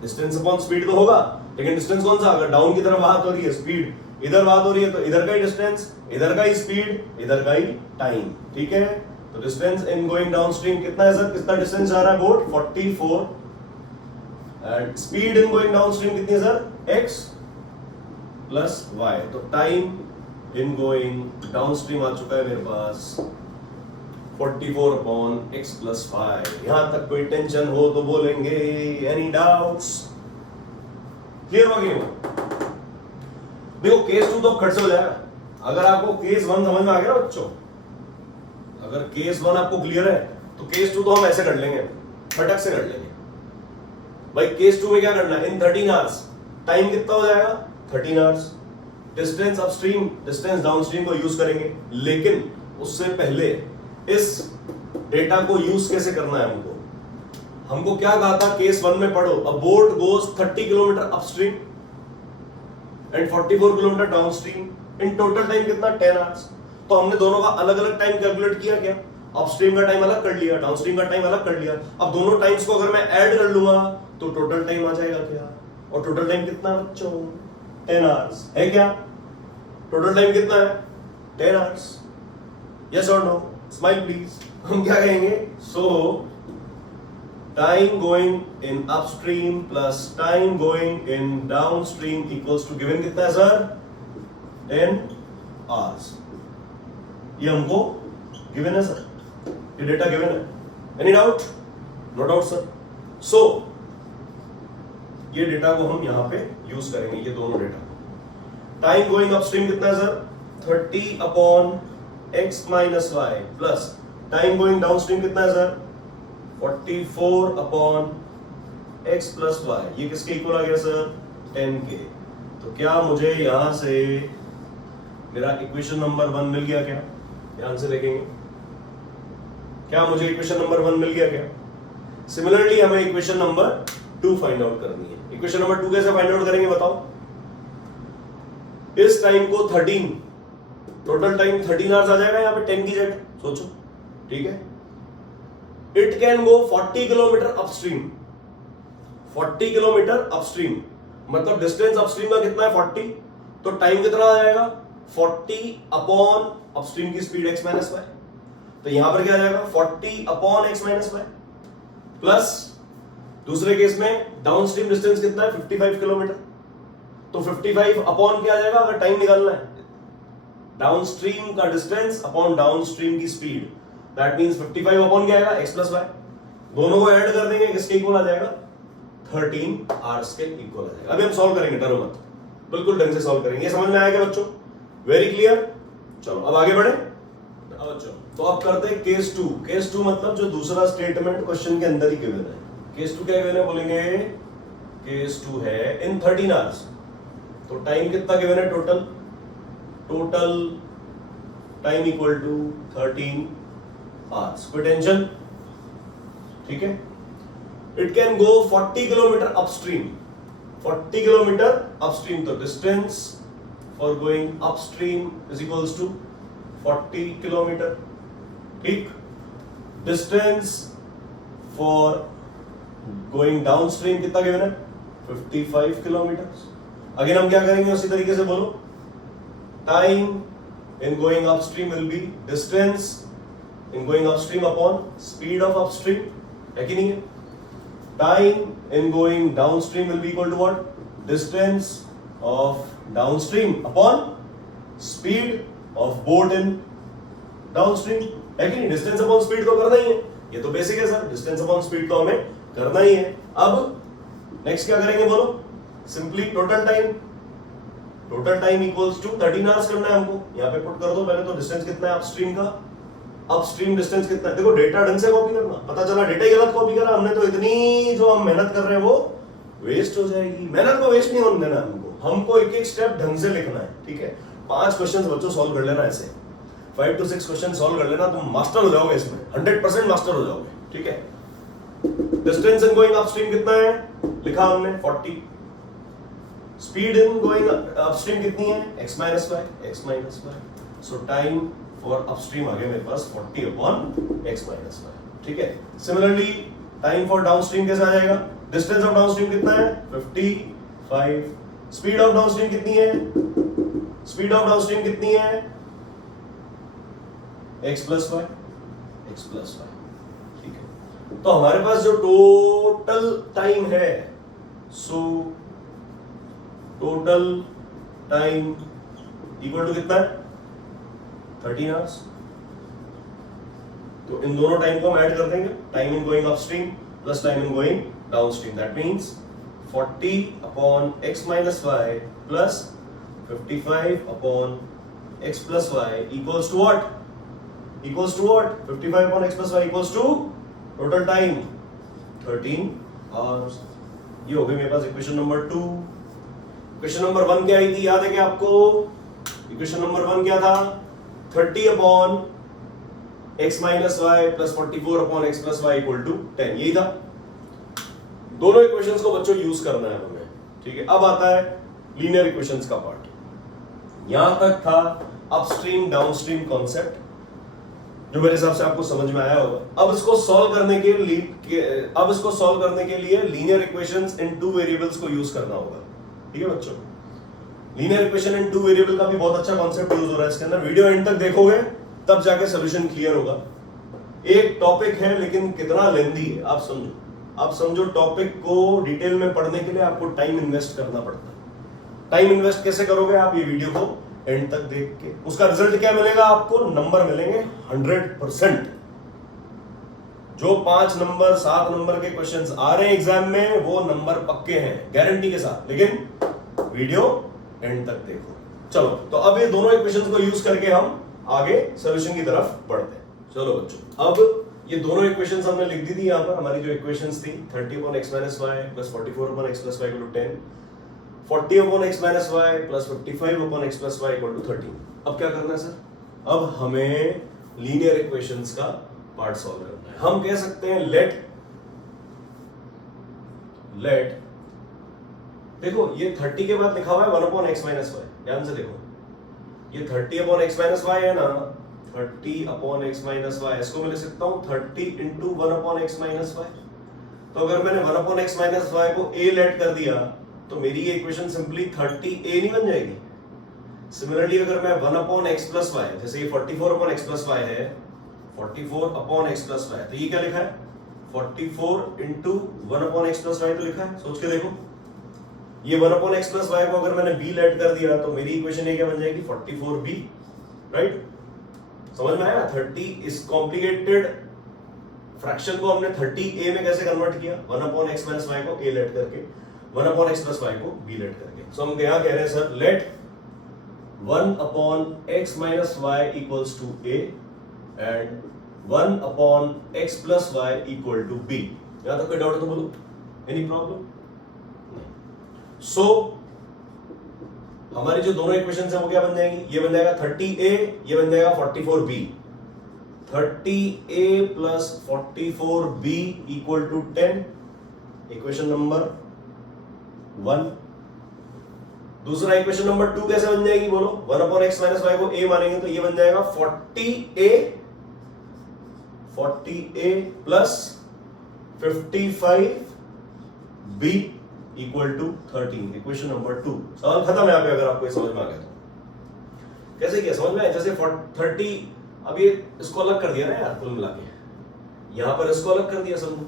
डिस्टेंस अपॉन स्पीड तो होगा, लेकिन डिस्टेंस कौन सा, अगर डाउन की तरफ बात हो रही है, स्पीड इधर बात हो रही है, तो इधर का ही डिस्टेंस, इधर का ही स्पीड, इधर का ही टाइम। ठीक है, तो डिस्टेंस इन गोइंग डाउनस्ट्रीम कितना है सर, कितना डिस्टेंस जा रहा है boat 44, and speed in going downstream कितनी है सर x प्लस y। तो टाइम इन गोइंग डाउनस्ट्रीम आ चुका है मेरे पास 44 अपॉन x प्लस y। यहां तक कोई टेंशन हो तो बोलेंगे, एनी डाउट्स, क्लियर हो गया। देखो केस 2 तो खट से हो जाएगा, अगर आपको केस 1 समझ में आ गया ना बच्चों, अगर केस 1 आपको क्लियर है तो केस 2 तो हम ऐसे कर लेंगे, फटक से कर लेंगे भाई। केस 2 में क्या करना है, इन 13 आवर्स टाइम कितना हो जाएगा 13 hours, distance upstream distance downstream को यूज करेंगे, लेकिन उससे पहले इस डेटा को यूज कैसे करना है हमको क्या कहा था केस 1 में पढ़ो, अ boat goes 30 kilometre upstream and 44 kilometre downstream, in total time कितना 10 आवर्स। तो हमने दोनों का अलग अलग टाइम कैलकुलेट किया, क्या अपस्ट्रीम का टाइम अलग कर लिया, डाउनस्ट्रीम का टाइम अलग कर लिया। अब दोनों टाइम्स को अगर मैं ऐड कर लूंगा तो टोटल टाइम आ जाएगा क्या, और टोटल टाइम कितना बच्चों 10 आवर्स है क्या, टोटल टाइम कितना है 10 आवर्स, यस और नो, स्माइल प्लीज। हम क्या कहेंगे, so time going in upstream plus time going in downstream equals to given कितना है सर 10 आवर्स। ये हमको गिवन है सर, ये डेटा गिवन है, any doubt, no doubt sir. So ये डेटा को हम यहां पे यूज करेंगे, ये दोनों डेटा। टाइम गोइंग अपस्ट्रीम कितना है sir 30 upon x minus y, plus time going downstream कितना है sir 44 upon x plus y. ये किसके इक्वल आ गया सर 10 के। तो क्या मुझे यहां से मेरा इक्वेशन नंबर 1 मिल गया क्या, ध्यान से देखेंगे, क्या मुझे इक्वेशन नंबर 1 मिल गया क्या। सिमिलरली हमें इक्वेशन नंबर 2 फाइंड आउट करनी है। इक्वेशन नंबर 2 कैसे फाइंड आउट करेंगे बताओ। इस टाइम को 13, टोटल टाइम 13 आवर्स आ जाएगा यहाँ पे 10 की जगह, सोचो, ठीक है। It can go 40 kilometre upstream, 40 kilometre upstream, मतलब डिस्टेंस अपस्ट्रीम का कितना है 40, तो टाइम कितना आ जाएगा 40 अपॉन अपस्ट्रीम की स्पीड x माइनस वाई, तो यहां पर क्या आ जाएगा 40 upon x minus y, plus दूसरे केस में डाउनस्ट्रीम डिस्टेंस कितना है 55 किलोमीटर, तो 55 अपॉन क्या आ जाएगा अगर टाइम निकालना है, डाउनस्ट्रीम का डिस्टेंस अपॉन डाउनस्ट्रीम की स्पीड, दैट मींस 55 अपॉन क्या आएगा x प्लस वाई, दोनों को ऐड कर देंगे, किसके इक्वल आ जाएगा 13 आवर्स के इक्वल आ जाएगा। अभी हम सॉल्व करेंगे, डरो मत, बिल्कुल ढंग से सॉल्व करेंगे। ये समझ में आएगा बच्चों, वेरी क्लियर। चलो अब आगे बढ़े। चलो तो अब करते हैं केस 2। केस 2 मतलब जो दूसरा स्टेटमेंट क्वेश्चन के अंदर ही गिवन है। केस 2 क्या गिवन है बोलेंगे, केस 2 है इन 13 आवर्स, तो टाइम कितना गिवन है total, total time equal to 13 hours, कोई टेंशन, ठीक है। It can go 40 kilometre upstream, 40 kilometre upstream, तो distance for going upstream is equals to 40 kilometre, ठीक। डिस्टेंस फॉर गोइंग डाउनस्ट्रीम कितना गिवन है 55 किलोमीटर। अगेन हम क्या करेंगे उसी तरीके से बोलो, time in going upstream will be distance in going upstream upon speed of upstream, है कि नहीं है। Time in going downstream will be equal to what, distance of downstream upon speed of boat in downstream, है कि नहीं। Distance upon speed तो करना ही है, ये तो बेसिक है सर, डिस्टेंस अपॉन स्पीड तो हमें करना ही है। अब नेक्स्ट क्या करेंगे बोलो, simply total time, total time equals to 13 hours करना है हमको, यहाँ पे पुट कर दो पहले। तो डिस्टेंस कितना है अपस्ट्रीम का, अपस्ट्रीम डिस्टेंस कितना है, देखो डेटा ढंग से कॉपी करना, पता चला डेटा ही गलत कॉपी करा हमने, तो इतनी जो हम मेहनत कर रहे हैं वो वेस्ट हो जाएगी। मेहनत को वेस्ट नहीं होने देना हमको एक एक स्टेप ढंग से लिखना है, ठीक है। 5 क्वेश्चंस बच्चों सॉल्व कर लेना, ऐसे 5 to 6 क्वेश्चन सॉल्व कर लेना, तुम मास्टर हो जाओगे इसमें, 100% मास्टर हो जाओगे, ठीक है। डिस्टेंस इन गोइंग अपस्ट्रीम कितना है लिखा हमने 40, स्पीड इन गोइंग अपस्ट्रीम कितनी है x minus y, so time for upstream आ गया मेरे पास 40 अपॉन x माइनस वाई, ठीक है। सिमिलरली टाइम फॉर डाउनस्ट्रीम कैसे आ जाएगा, डिस्टेंस ऑफ डाउनस्ट्रीम कितना है 55, स्पीड ऑफ डाउनस्ट्रीम कितनी है, स्पीड ऑफ डाउनस्ट्रीम कितनी है x प्लस वाई, ठीक है। तो हमारे पास जो टोटल टाइम है, so total time equal to कितना है 13 आवर्स। तो इन दोनों टाइम को हम ऐड कर देंगे, time in going upstream plus time in going downstream, that means 40 upon x minus y plus 55 upon x plus y equals to what, 55 upon x plus y equals to total time 13 hours। ये हो गई मेरे पास equation number 2। Equation number 1 क्या आई थी, याद है क्या आपको, इक्वेशन नंबर 1 क्या था 30 upon x minus y plus 44 upon x plus y equal to 10, यही था। दोनों इक्वेशंस को बच्चों यूज करना है हमें, ठीक है। अब आता है लीनियर इक्वेशंस का पार्ट। यहां तक था अपस्ट्रीम डाउनस्ट्रीम कॉन्सेप्ट, जो मेरे हिसाब से आपको समझ में आया होगा। अब इसको सॉल्व करने के लिए लीनियर इक्वेशंस इन 2 वेरिएबल्स को यूज करना होगा, ठीक है बच्चों। लीनियर इक्वेशन इन 2 वेरिएबल का भी बहुत अच्छा कॉन्सेप्ट यूज हो रहा है इसके अंदर। वीडियो एंड तक देखोगे तब जाके सॉल्यूशन क्लियर होगा। एक टॉपिक है लेकिन कितना लेंथी है, आप समझो टॉपिक को डिटेल में पढ़ने के लिए आपको टाइम इन्वेस्ट करना पड़ता है। टाइम इन्वेस्ट कैसे करोगे आप, ये वीडियो को एंड तक देख के, उसका रिजल्ट क्या मिलेगा आपको, नंबर मिलेंगे 100%। जो 5 नंबर 7 नंबर के क्वेश्चंस आ रहे हैं एग्जाम में वो नंबर पक्के हैं गारंटी के साथ, लेकिन वीडियो एंड तक देखो। चलो तो अब ये दोनों इक्वेशंस को यूज करके हम आगे सॉल्यूशन की तरफ बढ़ते हैं। चलो बच्चों, अब ये दोनों इक्वेशंस हमने लिख दी थी यहाँ पर, हमारी जो इक्वेशंस थी 30 upon x minus y plus 44 upon x plus y equal to 10, 40 upon x minus y plus 55 upon x plus y equal to 13। अब क्या करना है सर, अब हमें लीनियर इक्वेशंस का पार्ट सॉल्व करना है। हम कह सकते हैं लेट देखो ये 30 के बाद लिखा हुआ है 1 upon x minus y, ध्यान से देखो, ये 30 अपॉन एक्स माइनस वाई है ना, 30 अपॉन एक्स माइनस वाई, इसको मैं लिख सकता हूँ 30 into 1 upon x minus y. तो अगर मैंने 1 अपॉन एक्स माइनस वाई को a लेट कर दिया तो मेरी ये इक्वेशन सिंपली 30a नहीं बन जाएगी। सिमिलरली अगर मैं 1 अपॉन एक्स प्लस वाई, जैसे ये 44 अपॉन एक्स प्लस वाई है, 44 अपॉन एक्स प्लस वाई, तो ये क्या लिखा है 44 into 1 upon x plus y तो लिखा है। सोच के देखो, ये 1 अपॉन एक्स प्लस वाई को अगर मैंने b लेट कर दिया तो मेरी इक्वेशन ये क्या बन जाएगी 44b, राइट। समझ में आया? 30 इस कॉम्प्लिकेटेड फ्रैक्शन को हमने 30a में कैसे कन्वर्ट किया, 1 अपॉन एक्स माइनस वाई को a लेट करके, 1 अपॉन एक्स प्लस वाई को b लेट करके। सो हम यहाँ कह रहे हैं sir let 1 upon x minus y equals to a and 1 upon x plus y equal to b। यहां तक कोई डाउट है तो बोलो, एनी प्रॉब्लम? सो हमारी जो दोनों इक्वेशंस हैं वो क्या बन जाएंगी, ये बन जाएगा 30a, ये बन जाएगा 44b। 30a plus 44b equal to 10, equation number 1। दूसरा इक्वेशन नंबर 2 कैसे बन जाएगी बोलो, 1 अपॉन एक्स माइनस वाई को a मानेंगे तो ये बन जाएगा 40a plus 55b equal to 13, equation number 2। सवाल खत्म है यहाँ पे, अगर आपको ये समझ में आ गया तो। कैसे किया समझ में आया? जैसे 30, अब ये इसको अलग कर दिया ना यार, कुल मिला के यहां पर इसको अलग कर दिया समझो,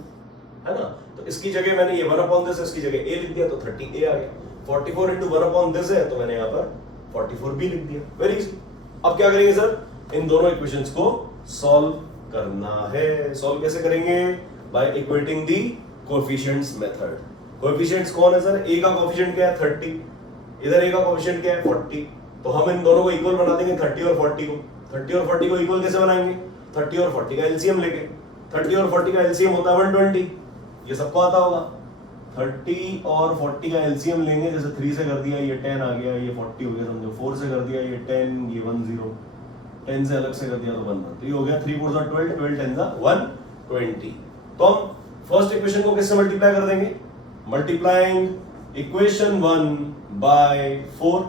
है ना। तो इसकी जगह मैंने ये 1 अपॉन दिस, इसकी जगह a लिख दिया तो 30a आ गया। 44 इंटू 1 अपॉन दिस है तो मैंने यहाँ पर 44b लिख दिया, वेरी इजी। अब क्या करेंगे सर, इन दोनों इक्वेशंस को सॉल्व करना है। सॉल्व कैसे करेंगे? बाय इक्वेटिंग दी कोएफिशिएंट्स मेथड। कोएफिशिएंट्स कौन है सर? a का कोएफिशिएंट क्या है 30, इधर a का कोएफिशिएंट क्या है 40, तो हम इन दोनों को इक्वल बना देंगे 30 और 40 को। 30 और 40 को इक्वल कैसे बनाएंगे? 30 और 40 का एलसीएम लेके। 30 और 40 का एलसीएम होता है 120, ये सबको आता होगा। 30 और 40 का एलसीएम लेंगे, जैसे 3 से कर दिया ये 10 आ गया, ये 40 हो गया समझो, 4 से कर दिया ये 10, ये 10, 10 से अलग से कर दिया तो 1, तो ये हो गया 3 4 12, 12 10 120। तो हम फर्स्ट इक्वेशन को किससे मल्टीप्लाई कर देंगे? Multiplying equation 1 by 4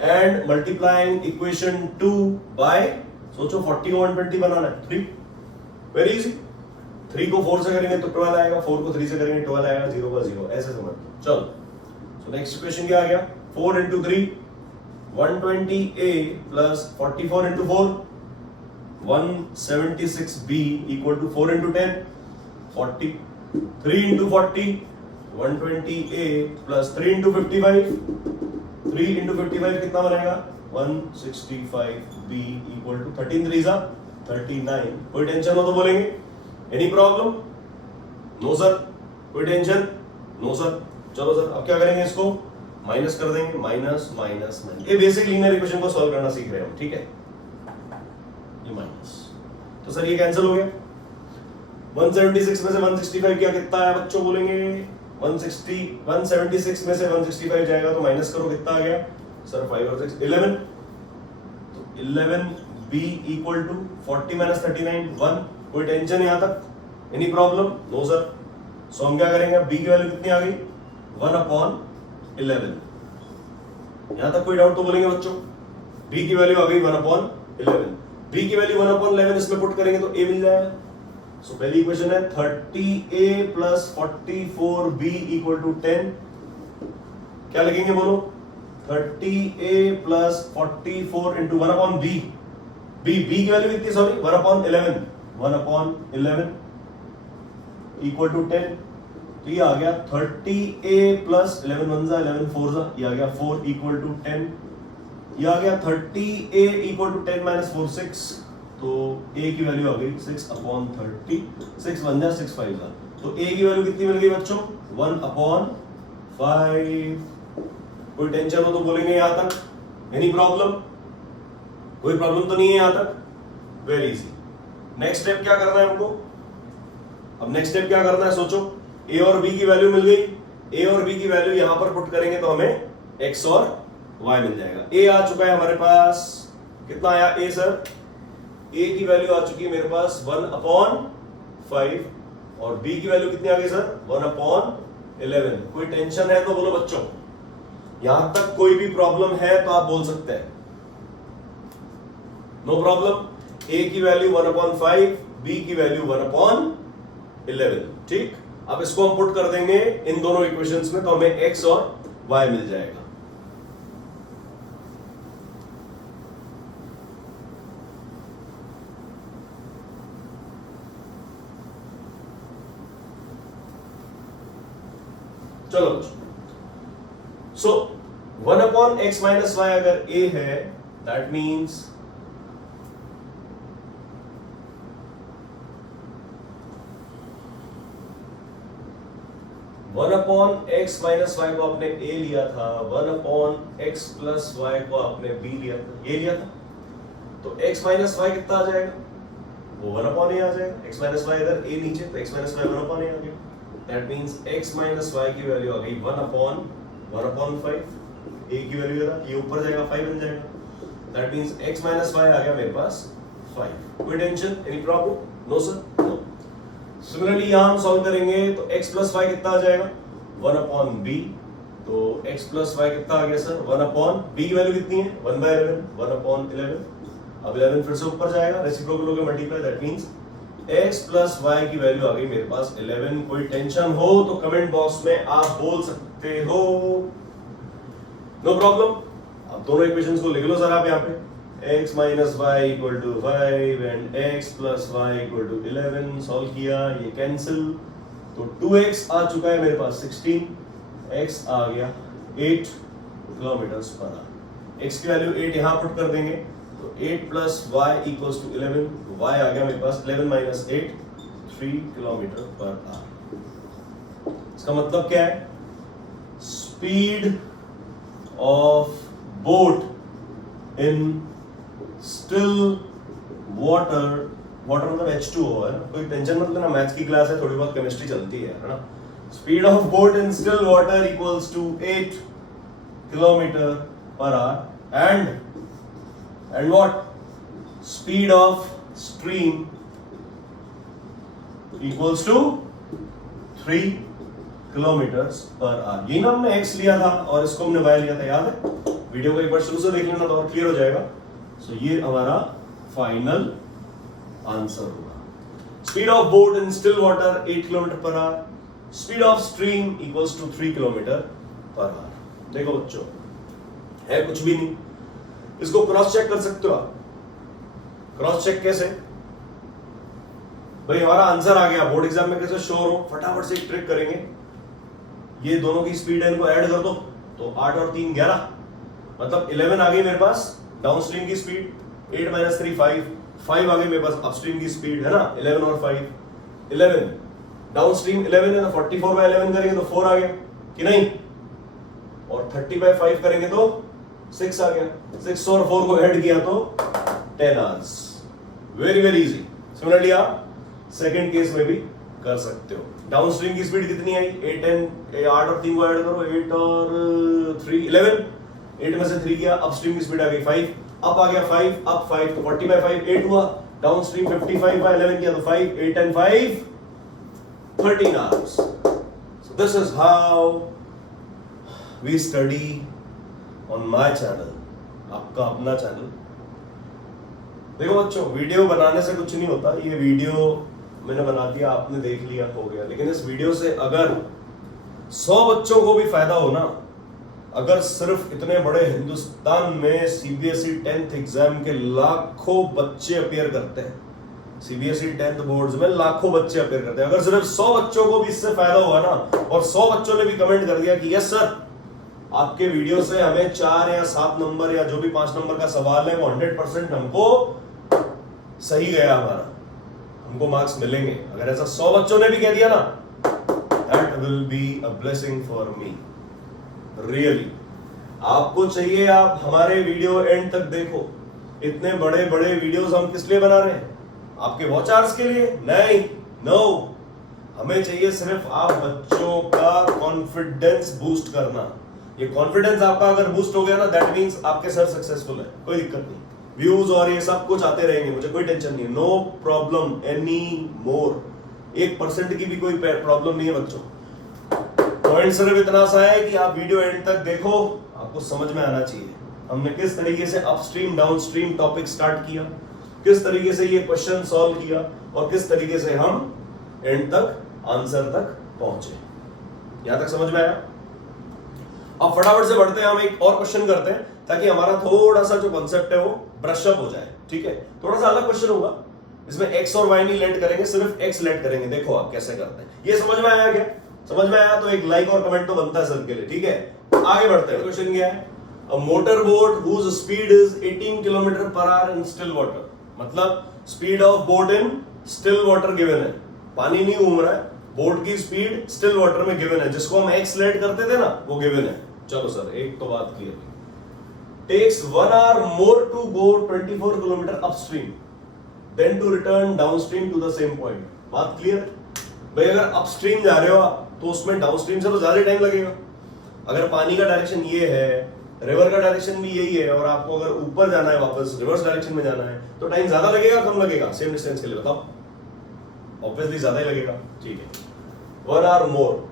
and multiplying equation 2 by, सोचो 40 को 120 बनाना है 3, वेरी इजी। 3 को 4 से करेंगे तो 12 आएगा, 4 को 3 से करेंगे 12 आएगा, 0 का 0, ऐसे समझ लो। चलो, सो नेक्स्ट इक्वेशन क्या आ गया? 4 into 3 120a plus 44 into 4 176b equal to 4 into 10 40, 3 into 40 120a plus 3 into 55, 3 into 55 कितना बनेगा 165b इक्वल टू 13 3 39। कोई टेंशन हो तो बोलेंगे एनी प्रॉब्लम? No sir. कोई टेंशन? No sir. चलो सर, अब क्या करेंगे, इसको माइनस कर देंगे, माइनस माइनस माइनस। ये बेसिक लीनियर इक्वेशन को सॉल्व करना सीख रहे हैं हम, ठीक है। ये माइनस, तो सर ये कैंसिल हो गया। 176 में से 165 क्या कितना है बच्चों बोलेंगे? 176 में से 165 जाएगा तो माइनस करो, कितना आ गया सर? 5 और 6 11, तो 11b इक्वल टू 40 माइनस 39 1। कोई टेंशन यहां तक? Any problem? No sir. So हम क्या करेंगे, b की वैल्यू कितनी आ गई 1 अपॉन 11। यहां तक कोई डाउट तो बोलेंगे बच्चों? b की वैल्यू आ गई 1 अपॉन 11, b की वैल्यू 1 अपॉन 11 इसमें पुट करेंगे तो a मिल जाएगा। सो पहली इक्वेशन है 30a plus 44b equal to 10। क्या लिखेंगे बोलो? 30a plus 44 into 1 upon b, b की वैल्यू कितनी, sorry 1 upon 11, 1 upon 11 equal to 10। तो ये आ गया 30a प्लस 11 1 जा 11 4 जा, ये आ गया 4 इक्वल टू 10। ये आ गया 30a इक्वल टू 10 माइनस 4 6, तो a की वैल्यू आ गई 6 अपॉन 30, 6 1 जा 6 5 जा, तो a की वैल्यू कितनी मिल गई बच्चों 1 अपॉन 5। कोई टेंशन हो तो बोलेंगे यहां तक? Any problem? कोई प्रॉब्लम तो नहीं है यहां तक? Very easy. नेक्स्ट स्टेप क्या करना है हमको? अब नेक्स्ट स्टेप क्या करना है सोचो। a और b की वैल्यू मिल गई, a और b की वैल्यू यहां पर पुट करेंगे तो हमें x और y मिल जाएगा। a आ चुका है हमारे पास, कितना आया a सर? a की वैल्यू आ चुकी है मेरे पास 1 अपॉन 5 और b की वैल्यू कितनी आ गई सर 1 अपॉन 11। कोई टेंशन है तो बोलो बच्चों? यहां तक कोई भी प्रॉब्लम है तो आप बोल सकते हैं, नो प्रॉब्लम। a की वैल्यू 1/5, b की वैल्यू 1/11, ठीक। अब इसको हम पुट कर देंगे इन दोनों इक्वेशंस में, तो हमें x और y मिल जाएगा। चलो, सो 1/x - y अगर a है, that means one upon x minus y को आपने a लिया था, 1/x + y को आपने b लिया था, ये लिया था, तो x माइनस वाई कितना आ जाएगा, वो 1/a आ जाएगा। x माइनस वाई इधर a नीचे, तो x माइनस वाई 1/a आ गया। That means x minus y की वैल्यू आ गई 1/1/5। a की वैल्यू इधर, ये ऊपर जाएगा 5 बन जाएगा। That means x minus y आ गया मेरे पास 5। कोई tension, any problem? No sir, no. Similarly यहां हम सॉल्व करेंगे तो x + y कितना आ जाएगा, 1/b। तो x + y कितना आ गया सर, 1/b की वैल्यू कितनी है, 1/11, 1/11। अब 11 फिर से ऊपर जाएगा, रेसिप्रोकल हो गया multiply. That means x + y की वैल्यू आ गई मेरे पास 11। कोई टेंशन हो तो कमेंट बॉक्स में आप बोल सकते हो, नो प्रॉब्लम। अब दोनों इक्वेशंस को लिख लो सर आप यहाँ पे, x - y = 5 and x + y = 11। Solve किया, ये कैंसिल, तो 2x आ चुका है मेरे पास 16, x आ गया 8 km/h। x की वैल्यू 8 यहां पुट कर देंगे, तो 8 + y = 11, y आ गया मेरे पास 11 - 8, 3 km/h। इसका मतलब क्या है, speed of boat in still water, water मतलब H2O है ना, कोई टेंशन मत लेना, मैथ्स की क्लास है, थोड़ी बहुत केमिस्ट्री चलती है ना। Speed of boat in still water equals to 8 km/h and what, speed of stream equals to 3 km/h। ये ना हमने x लिया था और इसको हमने y लिया था, याद है? वीडियो को एक बार शुरू से देख लेना तो और क्लियर हो जाएगा। सो ये हमारा फाइनल आंसर होगा। Speed of boat in still water 8 km/h, speed of stream equals to 3 km/h। देखो बच्चों, है कुछ भी नहीं, इसको क्रॉस चेक कर सकते हो आप। क्रॉस चेक कैसे, भाई हमारा आंसर आ गया, बोर्ड एग्जाम में कैसे श्योर हो, फटाफट से एक ट्रिक करेंगे। ये दोनों की स्पीड है, इनको ऐड कर दो, तो 8 और 3 11, मतलब 11 आ गई मेरे पास डाउनस्ट्रीम की स्पीड, 8 - 3 5 आ गई मेरे पास अपस्ट्रीम की स्पीड, है ना। 11 और 5 11, डाउनस्ट्रीम 11 है ना, 44/11 करेंगे तो 4 आ गया कि नहीं, और 30/5 करेंगे तो 6 आ गया। 6 और 4 को ऐड किया तो 10 hours. Very very easy. Similarly आप सेकंड केस में भी कर सकते हो। डाउनस्ट्रीम की स्पीड कितनी आई, 8 और 3 को ऐड करो, 8 और 3 11, 8 में से 3 किया, अपस्ट्रीम की स्पीड आ गई 5, अप आ गया 5, अप 5 तो 40/5 8 हुआ, डाउनस्ट्रीम 55/11 किया तो 5, 8 and 5 13 hours। So this is how we study on my channel, आपका अपना चैनल। देखो बच्चों, वीडियो बनाने से कुछ नहीं होता, ये वीडियो मैंने बना दिया, आपने देख लिया, हो गया। लेकिन इस वीडियो से अगर 100 बच्चों को भी फायदा हो ना, अगर सिर्फ इतने बड़े हिंदुस्तान में सीबीएसई 10th एग्जाम के लाखों बच्चे अपीयर करते हैं, सीबीएसई 10th बोर्ड्स में लाखों बच्चे अपीयर करते हैं, अगर सिर्फ 100 बच्चों को भी इससे फायदा हुआ ना, और 100 बच्चों ने भी कमेंट कर दिया कि यस सर, आपके वीडियो से हमें 4 या 7 नंबर या जो भी 5 नंबर का सवाल है वो 100% हमको सही गया, हमारा हमको मार्क्स मिलेंगे, अगर ऐसा 100 बच्चों ने भी कह दिया ना, that will be a blessing for me really. आपको चाहिए आप हमारे वीडियो एंड तक देखो। इतने बड़े बड़े वीडियोस हम किस लिए बना रहे हैं, आपके वॉच आवर्स के लिए नहीं, नो, हमें चाहिए सिर्फ आप बच्चों का कॉन्फिडेंस बूस्ट करना। ये कॉन्फिडेंस आपका अगर बूस्ट हो गया ना, दैट मींस आपके सर सक्सेसफुल है, कोई दिक्कत नहीं। व्यूज और ये सब कुछ आते रहेंगे, मुझे कोई टेंशन नहीं है, नो प्रॉब्लम एनी मोर। 1% की भी कोई प्रॉब्लम नहीं है बच्चों। पॉइंट सिर्फ इतना सा है कि आप वीडियो एंड तक देखो, आपको समझ में आना चाहिए हमने किस तरीके से अपस्ट्रीम डाउनस्ट्रीम टॉपिक स्टार्ट किया, किस तरीके से ये क्वेश्चन सॉल्व किया और किस तरीके से हम एंड तक आंसर तक पहुंचे। यहां तक समझ में आया? अब फटाफट से बढ़ते हैं, हम एक और क्वेश्चन करते हैं ताकि हमारा थोड़ा सा जो कॉन्सेप्ट है वो ब्रश अप हो जाए। ठीक है, थोड़ा सा अलग क्वेश्चन होगा, इसमें एक्स और वाई नहीं लेट करेंगे, सिर्फ एक्स लेट करेंगे। देखो आप कैसे करते हैं। ये समझ में आया क्या? समझ में आया तो एक लाइक और कमेंट तो बनता है सबके लिए। ठीक है, आगे बढ़ते हैं। क्वेश्चन क्या है? A motor boat whose speed is 18 kilometre per hour in still water. मतलब speed of boat in still water given है, पानी नहीं घूम रहा है, बोट की स्पीड स्टिल वाटर में गिवन है, जिसको हम एक्स लेट करते थे ना वो गिवन है। चलो सर, एक तो बात clear. Takes 1 hour more to go 24 kilometre upstream then to return downstream to the same point. बात क्लियर? भाई अगर अपस्ट्रीम जा रहे हो आप तो उसमें डाउनस्ट्रीम से तो ज्यादा टाइम लगेगा। अगर पानी का डायरेक्शन ये है, रिवर का डायरेक्शन भी यही है, और आपको अगर ऊपर जाना है वापस रिवर्स डायरेक्शन में जाना है तो टाइम ज्यादा लगेगा कम लगेगा सेम डिस्टेंस के लिए? बताओ। ऑब्वियसली ज्यादा ही लगेगा। ठीक है, 1 hour more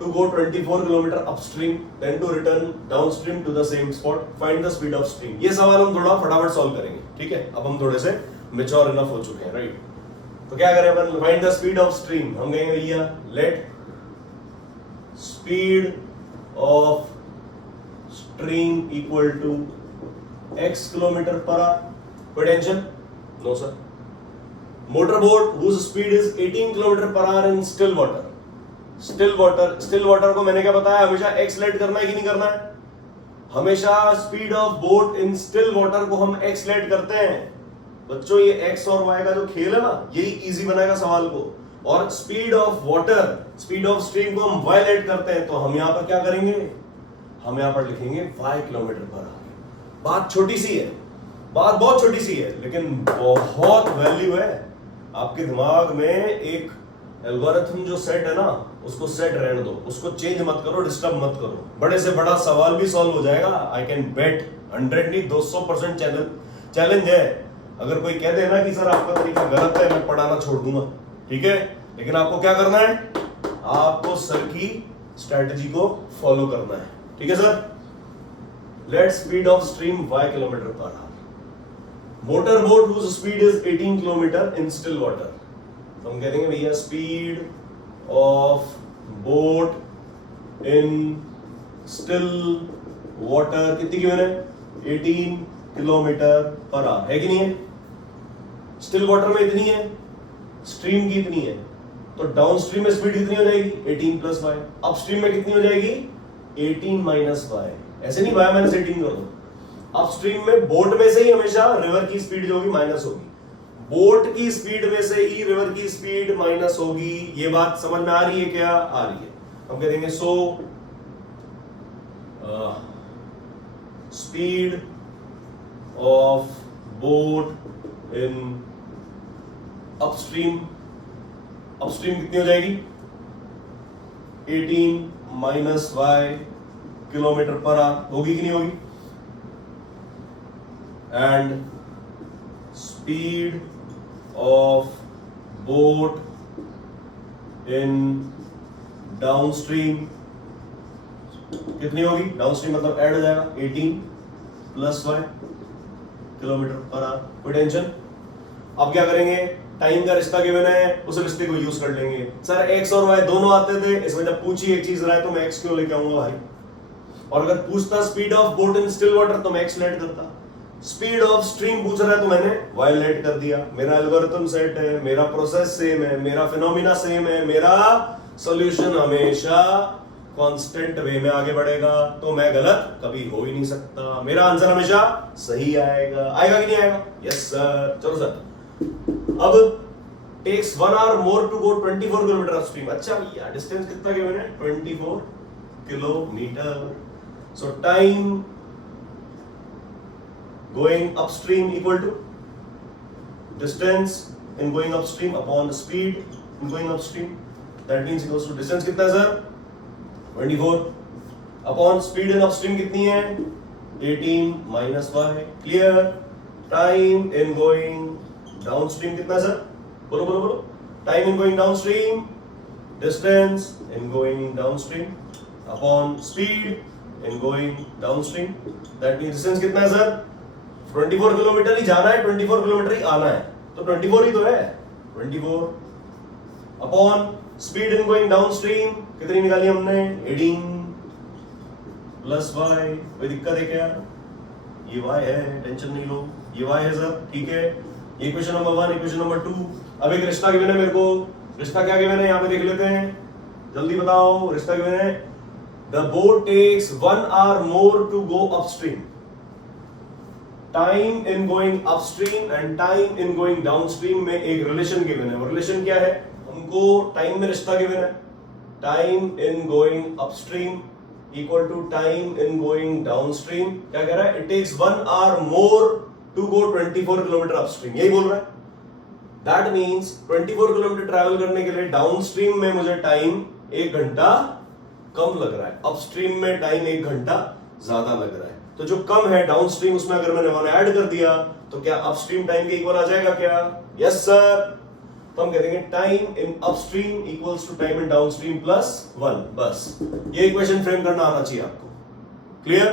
to go 24 kilometer upstream then to return downstream to the same spot, find the speed of stream। ये सवाल हम थोड़ा फटाफट सॉल्व करेंगे। ठीक है, अब हम थोड़े से मैच्योर इनफ हो चुके हैं, राइट? तो क्या करें अपन? Find the speed of stream. हम कहेंगे भैया let speed of stream equal to x kilometre per hour. कोई tension? No sir. Motor boat whose speed is 18 kilometre per hour in still water. Still water को मैंने क्या बताया? हमेशा x late करना है कि नहीं करना है? हमेशा speed of boat in still water को हम एक्स लेट करते हैं। बच्चों ये एक्स और वाई का जो खेल है ना, यही इजी बनाएगा सवाल को। और speed of water, speed of stream को हम वाई लेट करते हैं, तो हम यहां पर क्या करेंगे? हम यहां पर लिखेंगे वाई किलोमीटर पर आवर। बात छोटी सी है, बात बहुत छोटी सी है, लेकिन बहुत वैल्यू है। आपके दिमाग में एक एल्गोरिथम जो सेट है ना, उसको सेट रहने दो, उसको चेंज मत करो, डिस्टर्ब मत करो। बड़े से बड़ा सवाल भी सॉल्व हो जाएगा। आई कैन बेट 100 नहीं 200% चैलेंज है। अगर कोई कह देना कि सर आपका तरीका गलत है, मैं पढ़ाना छोड़ दूंगा। ठीक है, लेकिन आपको क्या करना है? आपको सर की स्ट्रेटजी को फॉलो करना है। ठीक है sir? Let speed of stream y kilometre per hour. Motor boat whose speed is 18 kilometre in still water. तो हम कह देंगे भैया speed of boat in still water कितनी गिवन है? 18 किलोमीटर पर आवर, है कि नहीं है? स्टिल वाटर में इतनी है, स्ट्रीम की इतनी है, तो डाउन स्ट्रीम में स्पीड कितनी हो जाएगी? 18 प्लस वाई। अपस्ट्रीम में कितनी हो जाएगी? 18 माइनस वाई। ऐसे नहीं वाई माइनस 18 कर दो। अपस्ट्रीम में बोट में से ही हमेशा रिवर की स्पीड जो होगी माइनस होगी, बोट की स्पीड में से ही रिवर की स्पीड माइनस होगी। ये बात समझ में आ रही है क्या? आ रही है। हम कह देंगे so speed of boat in upstream, upstream कितनी हो जाएगी? 18 minus y kilometre per hour, होगी कि नहीं होगी? And speed of boat in downstream कितनी होगी? डाउनस्ट्रीम मतलब ऐड हो जाएगा 18 plus y kilometre per hour. कोई टेंशन? अब क्या करेंगे? टाइम का रिश्ता गिवन है, उस रिश्ते को यूज कर लेंगे। सर एक्स और वाई दोनों आते थे, इसमें जब पूछी एक चीज रहा है तो मैं एक्स क्यों लेके आऊंगा भाई? और अगर पूछता speed of boat in still water तो मैं एक्स लेट करता। स्पीड ऑफ स्ट्रीम पूछ रहा है तो मैंने वाई लेट कर दिया। मेरा एल्गोरिथम सेट है, मेरा प्रोसेस सेम है, मेरा फिनोमिना सेम है, मेरा सॉल्यूशन हमेशा कांस्टेंट वे में आगे बढ़ेगा, तो मैं गलत कभी हो ही नहीं सकता। मेरा आंसर हमेशा सही आएगा। आएगा कि नहीं आएगा? Yes sir. चलो सर, अब takes 1 hour more to go 24 kilometre upstream. अच्छा भैया डिस्टेंस कितना गिवन है? 24 kilometre. So time going upstream equal to distance in going upstream upon the speed in going upstream. That means equals to distance कितना है sir? 24 upon speed in upstream कितनी है? 18 minus y. Clear? Time in going downstream कितना है sir? बोलो बोलो बोलो। Time in going downstream, distance in going downstream upon speed in going downstream. That means distance कितना है सर? 24 किलोमीटर ही जाना है, 24 किलोमीटर ही आना है, तो 24 ही तो है। 24 upon speed in going downstream कितनी निकाली हमने? 18 प्लस y। कोई दिक्कत है क्या? ये y है, टेंशन नहीं लो, ये y है सर, ठीक है। ये इक्वेशन नंबर 1, इक्वेशन नंबर 2। अब एक रिश्ता गिवन है मेरे को, रिश्ता क्या गिवन है यहाँ पे देख लेते हैं, जल्दी बताओ। रिश्ता गिवन है the boat takes 1 hour more to go upstream. Time in going upstream and time in going downstream में एक रिलेशन गिवन है। वो रिलेशन क्या है? हमको टाइम में रिश्ता गिवन है, time in going upstream equal to time in going downstream. क्या कह रहा है? It takes 1 hour more to go 24 kilometre upstream, यही बोल रहा है। दैट मींस 24 किलोमीटर ट्रैवल करने के लिए डाउनस्ट्रीम में मुझे टाइम 1 घंटा कम लग रहा है, अपस्ट्रीम में टाइम 1 घंटा ज्यादा लग रहा है। तो जो कम है डाउनस्ट्रीम, उसमें अगर मैंने 1 ऐड कर दिया तो क्या अपस्ट्रीम टाइम के इक्वल आ जाएगा क्या? Yes sir. तो हम कह देंगे time in upstream equals to time in downstream plus 1। बस ये इक्वेशन फ्रेम करना आना चाहिए आपको। क्लियर?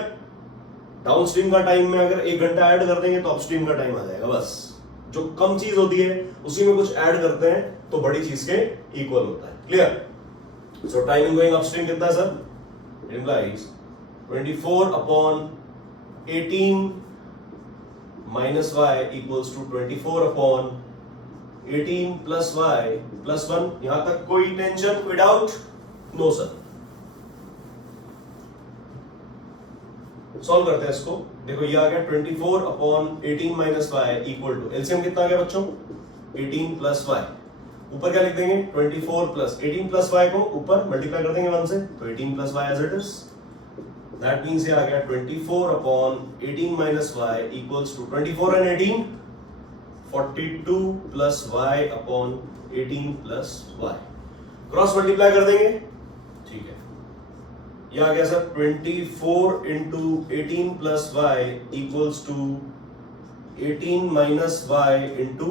डाउनस्ट्रीम का टाइम में अगर 1 घंटा ऐड कर देंगे तो अपस्ट्रीम का टाइम आ जाएगा। बस जो कम चीज होती है उसी में कुछ ऐड करते हैं तो बड़ी चीज के इक्वल होता है। Clear? So time in going upstream कितना है sir? It implies 24 upon 18 minus y equals to 24 upon 18 plus y plus 1। यहां तक कोई टेंशन, कोई डाउट? No sir. सॉल्व करते हैं इसको। देखो ये आ गया 24 upon 18 minus y equal to, LCM कितना आ गया बच्चों? 18 प्लस y। ऊपर क्या लिख देंगे? 24 प्लस 18 प्लस y को ऊपर मल्टीप्लाई कर देंगे 1 से, तो 18 plus y as it is. That means ये आ गया 24 upon 18 minus y equals to 24 and 18 42 plus y upon 18 plus y। Cross multiply कर देंगे, ठीक है। ये आ गया sir 24 into 18 plus y equals to 18 minus y into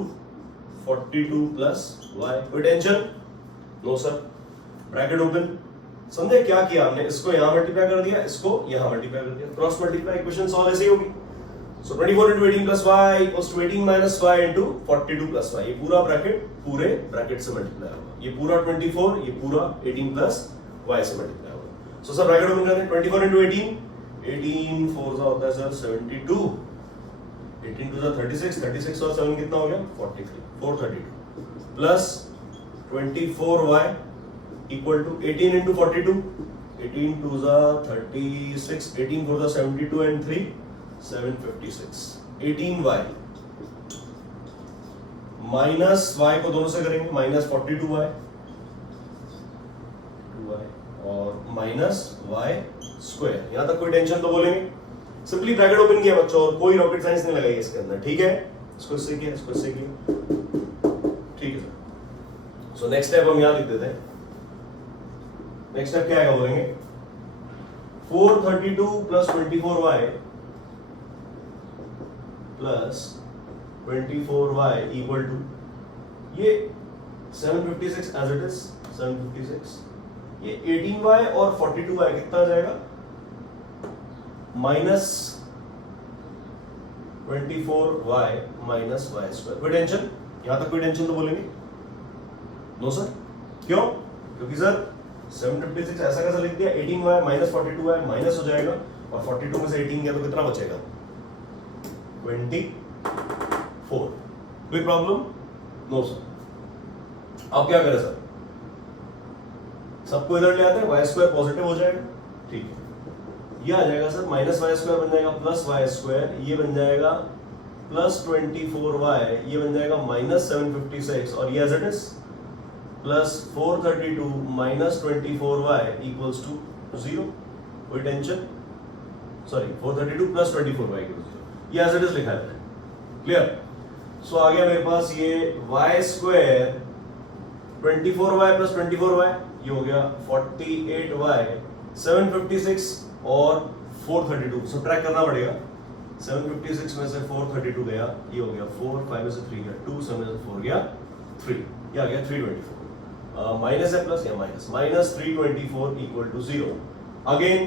42 plus y। कोई tension? No sir. Bracket open. समझे क्या किया हमने? इसको यहां मल्टीप्लाई कर दिया, इसको यहां मल्टीप्लाई कर दिया, क्रॉस मल्टीप्लाई। इक्वेशन सॉल्व ऐसे ही होगी। So 24 into 18 plus y equals to 18 minus y into 42 plus y। ये पूरा ब्रैकेट पूरे ब्रैकेट से मल्टीप्लाई होगा। ये पूरा 24, ये पूरा 18 प्लस y से मल्टीप्लाई होगा। सो सर ब्रैकेट ओपन करें, 24 इंटू 18, 18 4 सा होता है सर 72, 18 2 सा 36, 36 और 7 कितना हो गया? 43, 432 plus 24y equal to 18 into 42, 18 2 सा 36, 18 4 सा 72 एंड 3 756। 18y माइनस y को दोनों से करेंगे, माइनस 42y 2y और माइनस y स्क्वायर। यहां तक कोई टेंशन तो बोलेंगे? सिंपली ब्रैकेट ओपन किया बच्चों, और कोई रॉकेट साइंस नहीं लगाई इसके अंदर, ठीक है। इसको इससे किया, इसको इससे किया, ठीक है सर। सो नेक्स्ट स्टेप हम यहां लिख देते हैं। नेक्स्ट स्टेप क्या आएगा बोलेंगे? 432 plus 24y plus 24y equal to ये 756 एज इट इज 756, ये 18y और 42y कितना आ जाएगा? Minus 24y minus y square. कोई टेंशन? यहां तक कोई टेंशन तो बोलेंगे? No sir. क्यों? क्योंकि सर 756 ऐसा कैसा लिख दिया? 18y माइनस 42y माइनस हो जाएगा, और 42 में से 18 गया तो कितना बचेगा? 24। कोई प्रॉब्लम? No sir. अब क्या करें सर? सबको इधर ले आते हैं, y स्क्वायर पॉजिटिव हो जाएगा, ठीक है। ये आ जाएगा सर माइनस y स्क्वायर बन जाएगा प्लस y स्क्वायर, ये बन जाएगा प्लस 24y, ये बन जाएगा माइनस 756, और ये as it is plus 432 minus 24y equals to 0। कोई tension? Sorry 432 plus 24y equals 0, ये एज इट इज लिखा है। क्लियर? सो आ गया मेरे पास ये y square 24y plus 24y, ये हो गया 48y, 756 और 432 सब्ट्रैक्ट करना पड़ेगा। 756 में से 432 गया, ये हो गया 4, 5 में से 3 गया 2, 7 में से 4 गया 3, ये आ गया 324। माइनस है प्लस या minus, minus 324 equal to 0। Again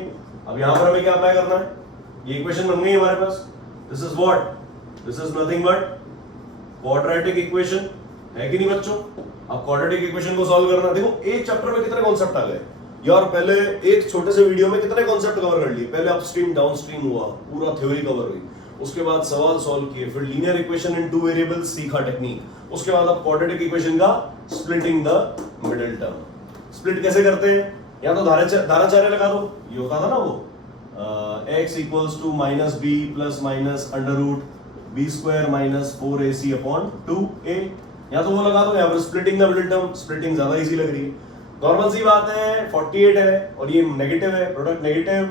अब यहां पर हमें क्या अप्लाई करना है, ये इक्वेशन बन गई है हमारे पास, this is what, this is nothing but quadratic equation, है कि नहीं बच्चों। अब क्वाड्रेटिक इक्वेशन को सॉल्व करना, देखो एक चैप्टर में कितने कॉन्सेप्ट आ गए यार, पहले एक छोटे से वीडियो में कितने कॉन्सेप्ट कवर कर लिए, पहले अपस्ट्रीम डाउनस्ट्रीम हुआ, पूरा थ्योरी कवर हुई, उसके बाद सवाल सॉल्व किए, फिर linear equation in two variables सीखा टेक्निक, उसके बाद अब क्वाड्रेटिक इक्वेशन का splitting the middle term, split कैसे करते हैं, या तो धाराचार्य लगा दो, ये होता था ना वो x equals to minus B plus minus under root B square minus 4ac upon 2a, या तो वो लगा दो, या फिर splitting the middle term, splitting ज्यादा इजी लग रही है, नॉर्मल सी बात है, 48 है और ये नेगेटिव है, प्रोडक्ट नेगेटिव,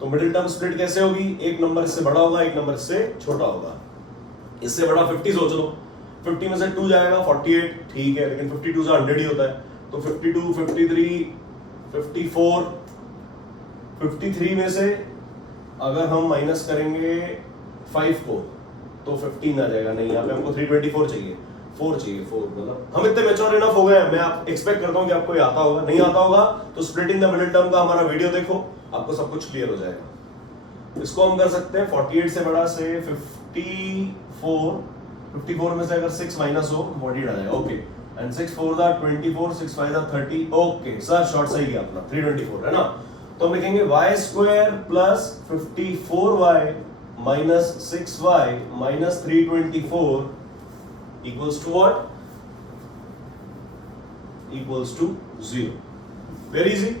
तो मिडिल टर्म स्प्लिट कैसे होगी, एक नंबर इससे बड़ा होगा, एक नंबर इससे छोटा होगा, इससे बड़ा 50 सोच लो, 50 में से 2 जाएगा 48, ठीक है, लेकिन 52 से 100 ही होता है, तो 52, 53, 54, 53 में से अगर हम माइनस करेंगे 5 को तो 15 आ जाएगा, नहीं यहाँ पे हमको 324 चाहिए, 4 चाहिए, 4, मतलब हम इतने मैच्योर इनफ हो गए हैं, मैं आप एक्सपेक्ट करता हूँ कि आपको ये आता होगा, नहीं आता होगा तो स्प्लिटिंग द मिडिल टर्म का हमारा वीडियो देखो, आपको सब कुछ क्लियर हो जाएगा। इसको हम कर सकते हैं 48 से बड़ा से 54 में से अगर 6 माइनस हो 48 आ जाएगा, okay, and 6 4 24, 6 5 30, okay sir short सही गया अपना 324 है ना, तो हम लिखेंगे y square plus 54y minus 6y minus 324 equals to what, equals to 0। Very easy,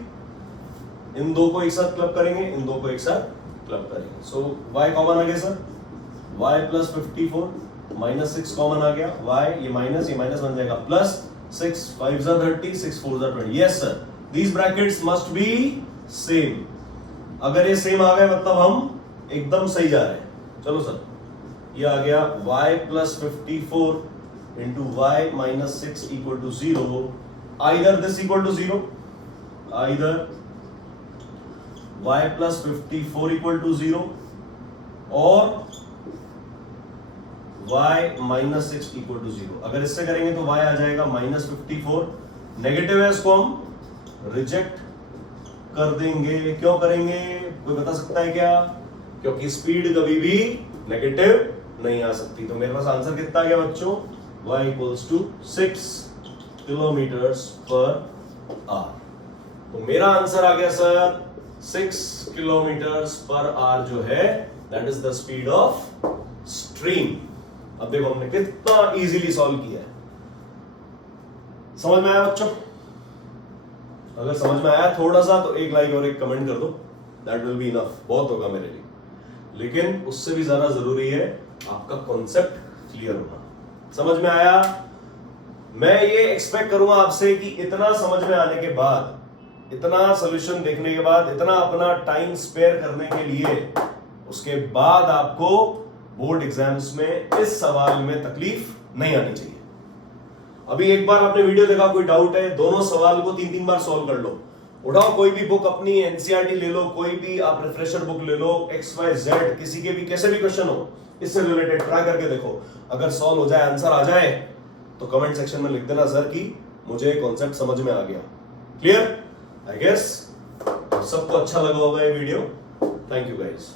इन दो को एक साथ क्लब करेंगे, इन दो को एक साथ क्लब करेंगे, सो y कॉमन आ गया sir, y plus 54 minus 6 common आ गया, y ये माइनस बन जाएगा plus 6 5 30, 6 4 20, yes sir, these brackets must be same, अगर ये सेम आ गए मतलब हम एकदम सही जा रहे हैं। चलो सर, ये आ गया y plus 54 into y minus 6 equal to 0, either this equal to 0, either y plus 54 equal to 0 और y माइनस 6 इक्वल टू 0। अगर इससे करेंगे तो y आ जाएगा माइनस 54, नेगेटिव है, इसको हम रिजेक्ट कर देंगे, क्यों करेंगे, कोई बता सकता है क्या, क्योंकि स्पीड कभी भी नेगेटिव नहीं आ सकती। तो मेरे पास आंसर कितना आ गया बच्चों, y equals to 6 kilometres per hour. तो मेरा आंसर आ गया सर 6 किलोमीटर्स पर आवर जो है that is the speed of stream. अब देखो हमने कितना इजीली सॉल्व किया है, समझ में आया बच्चों? अगर समझ में आया थोड़ा सा तो एक लाइक और एक कमेंट कर दो, दैट विल बी इनफ, बहुत होगा मेरे लिए। लेकिन उससे भी ज्यादा जरूरी है आपका कॉन्सेप्ट क्लियर होना। समझ में आया? मैं ये एक्सपेक्ट करूंगा आपसे कि इतना समझ में आने के बाद, इतना सॉल्यूशन देखने के बाद, इतना अपना टाइम स्पेयर करने के लिए, उसके बाद आपको बोर्ड एग्जाम्स में इस सवाल में तकलीफ नहीं आनी चाहिए। अभी एक बार आपने वीडियो देखा, कोई डाउट है, दोनों सवाल को 3-3 बार सॉल्व कर लो। उठाओ कोई भी बुक अपनी, एनसीईआरटी ले लो, कोई भी आप रिफ्रेशर बुक ले लो, XYZ किसी के भी कैसे भी क्वेश्चन हो इससे रिलेटेड, ट्राई करके देखो। अगर सॉल्व हो जाए, आंसर आ जाए तो कमेंट सेक्शन में लिख देना सर कि मुझे कॉन्सेप्ट समझ में आ गया। क्लियर? आई गेस सबको अच्छा लगा होगा ये वीडियो। Thank you guys.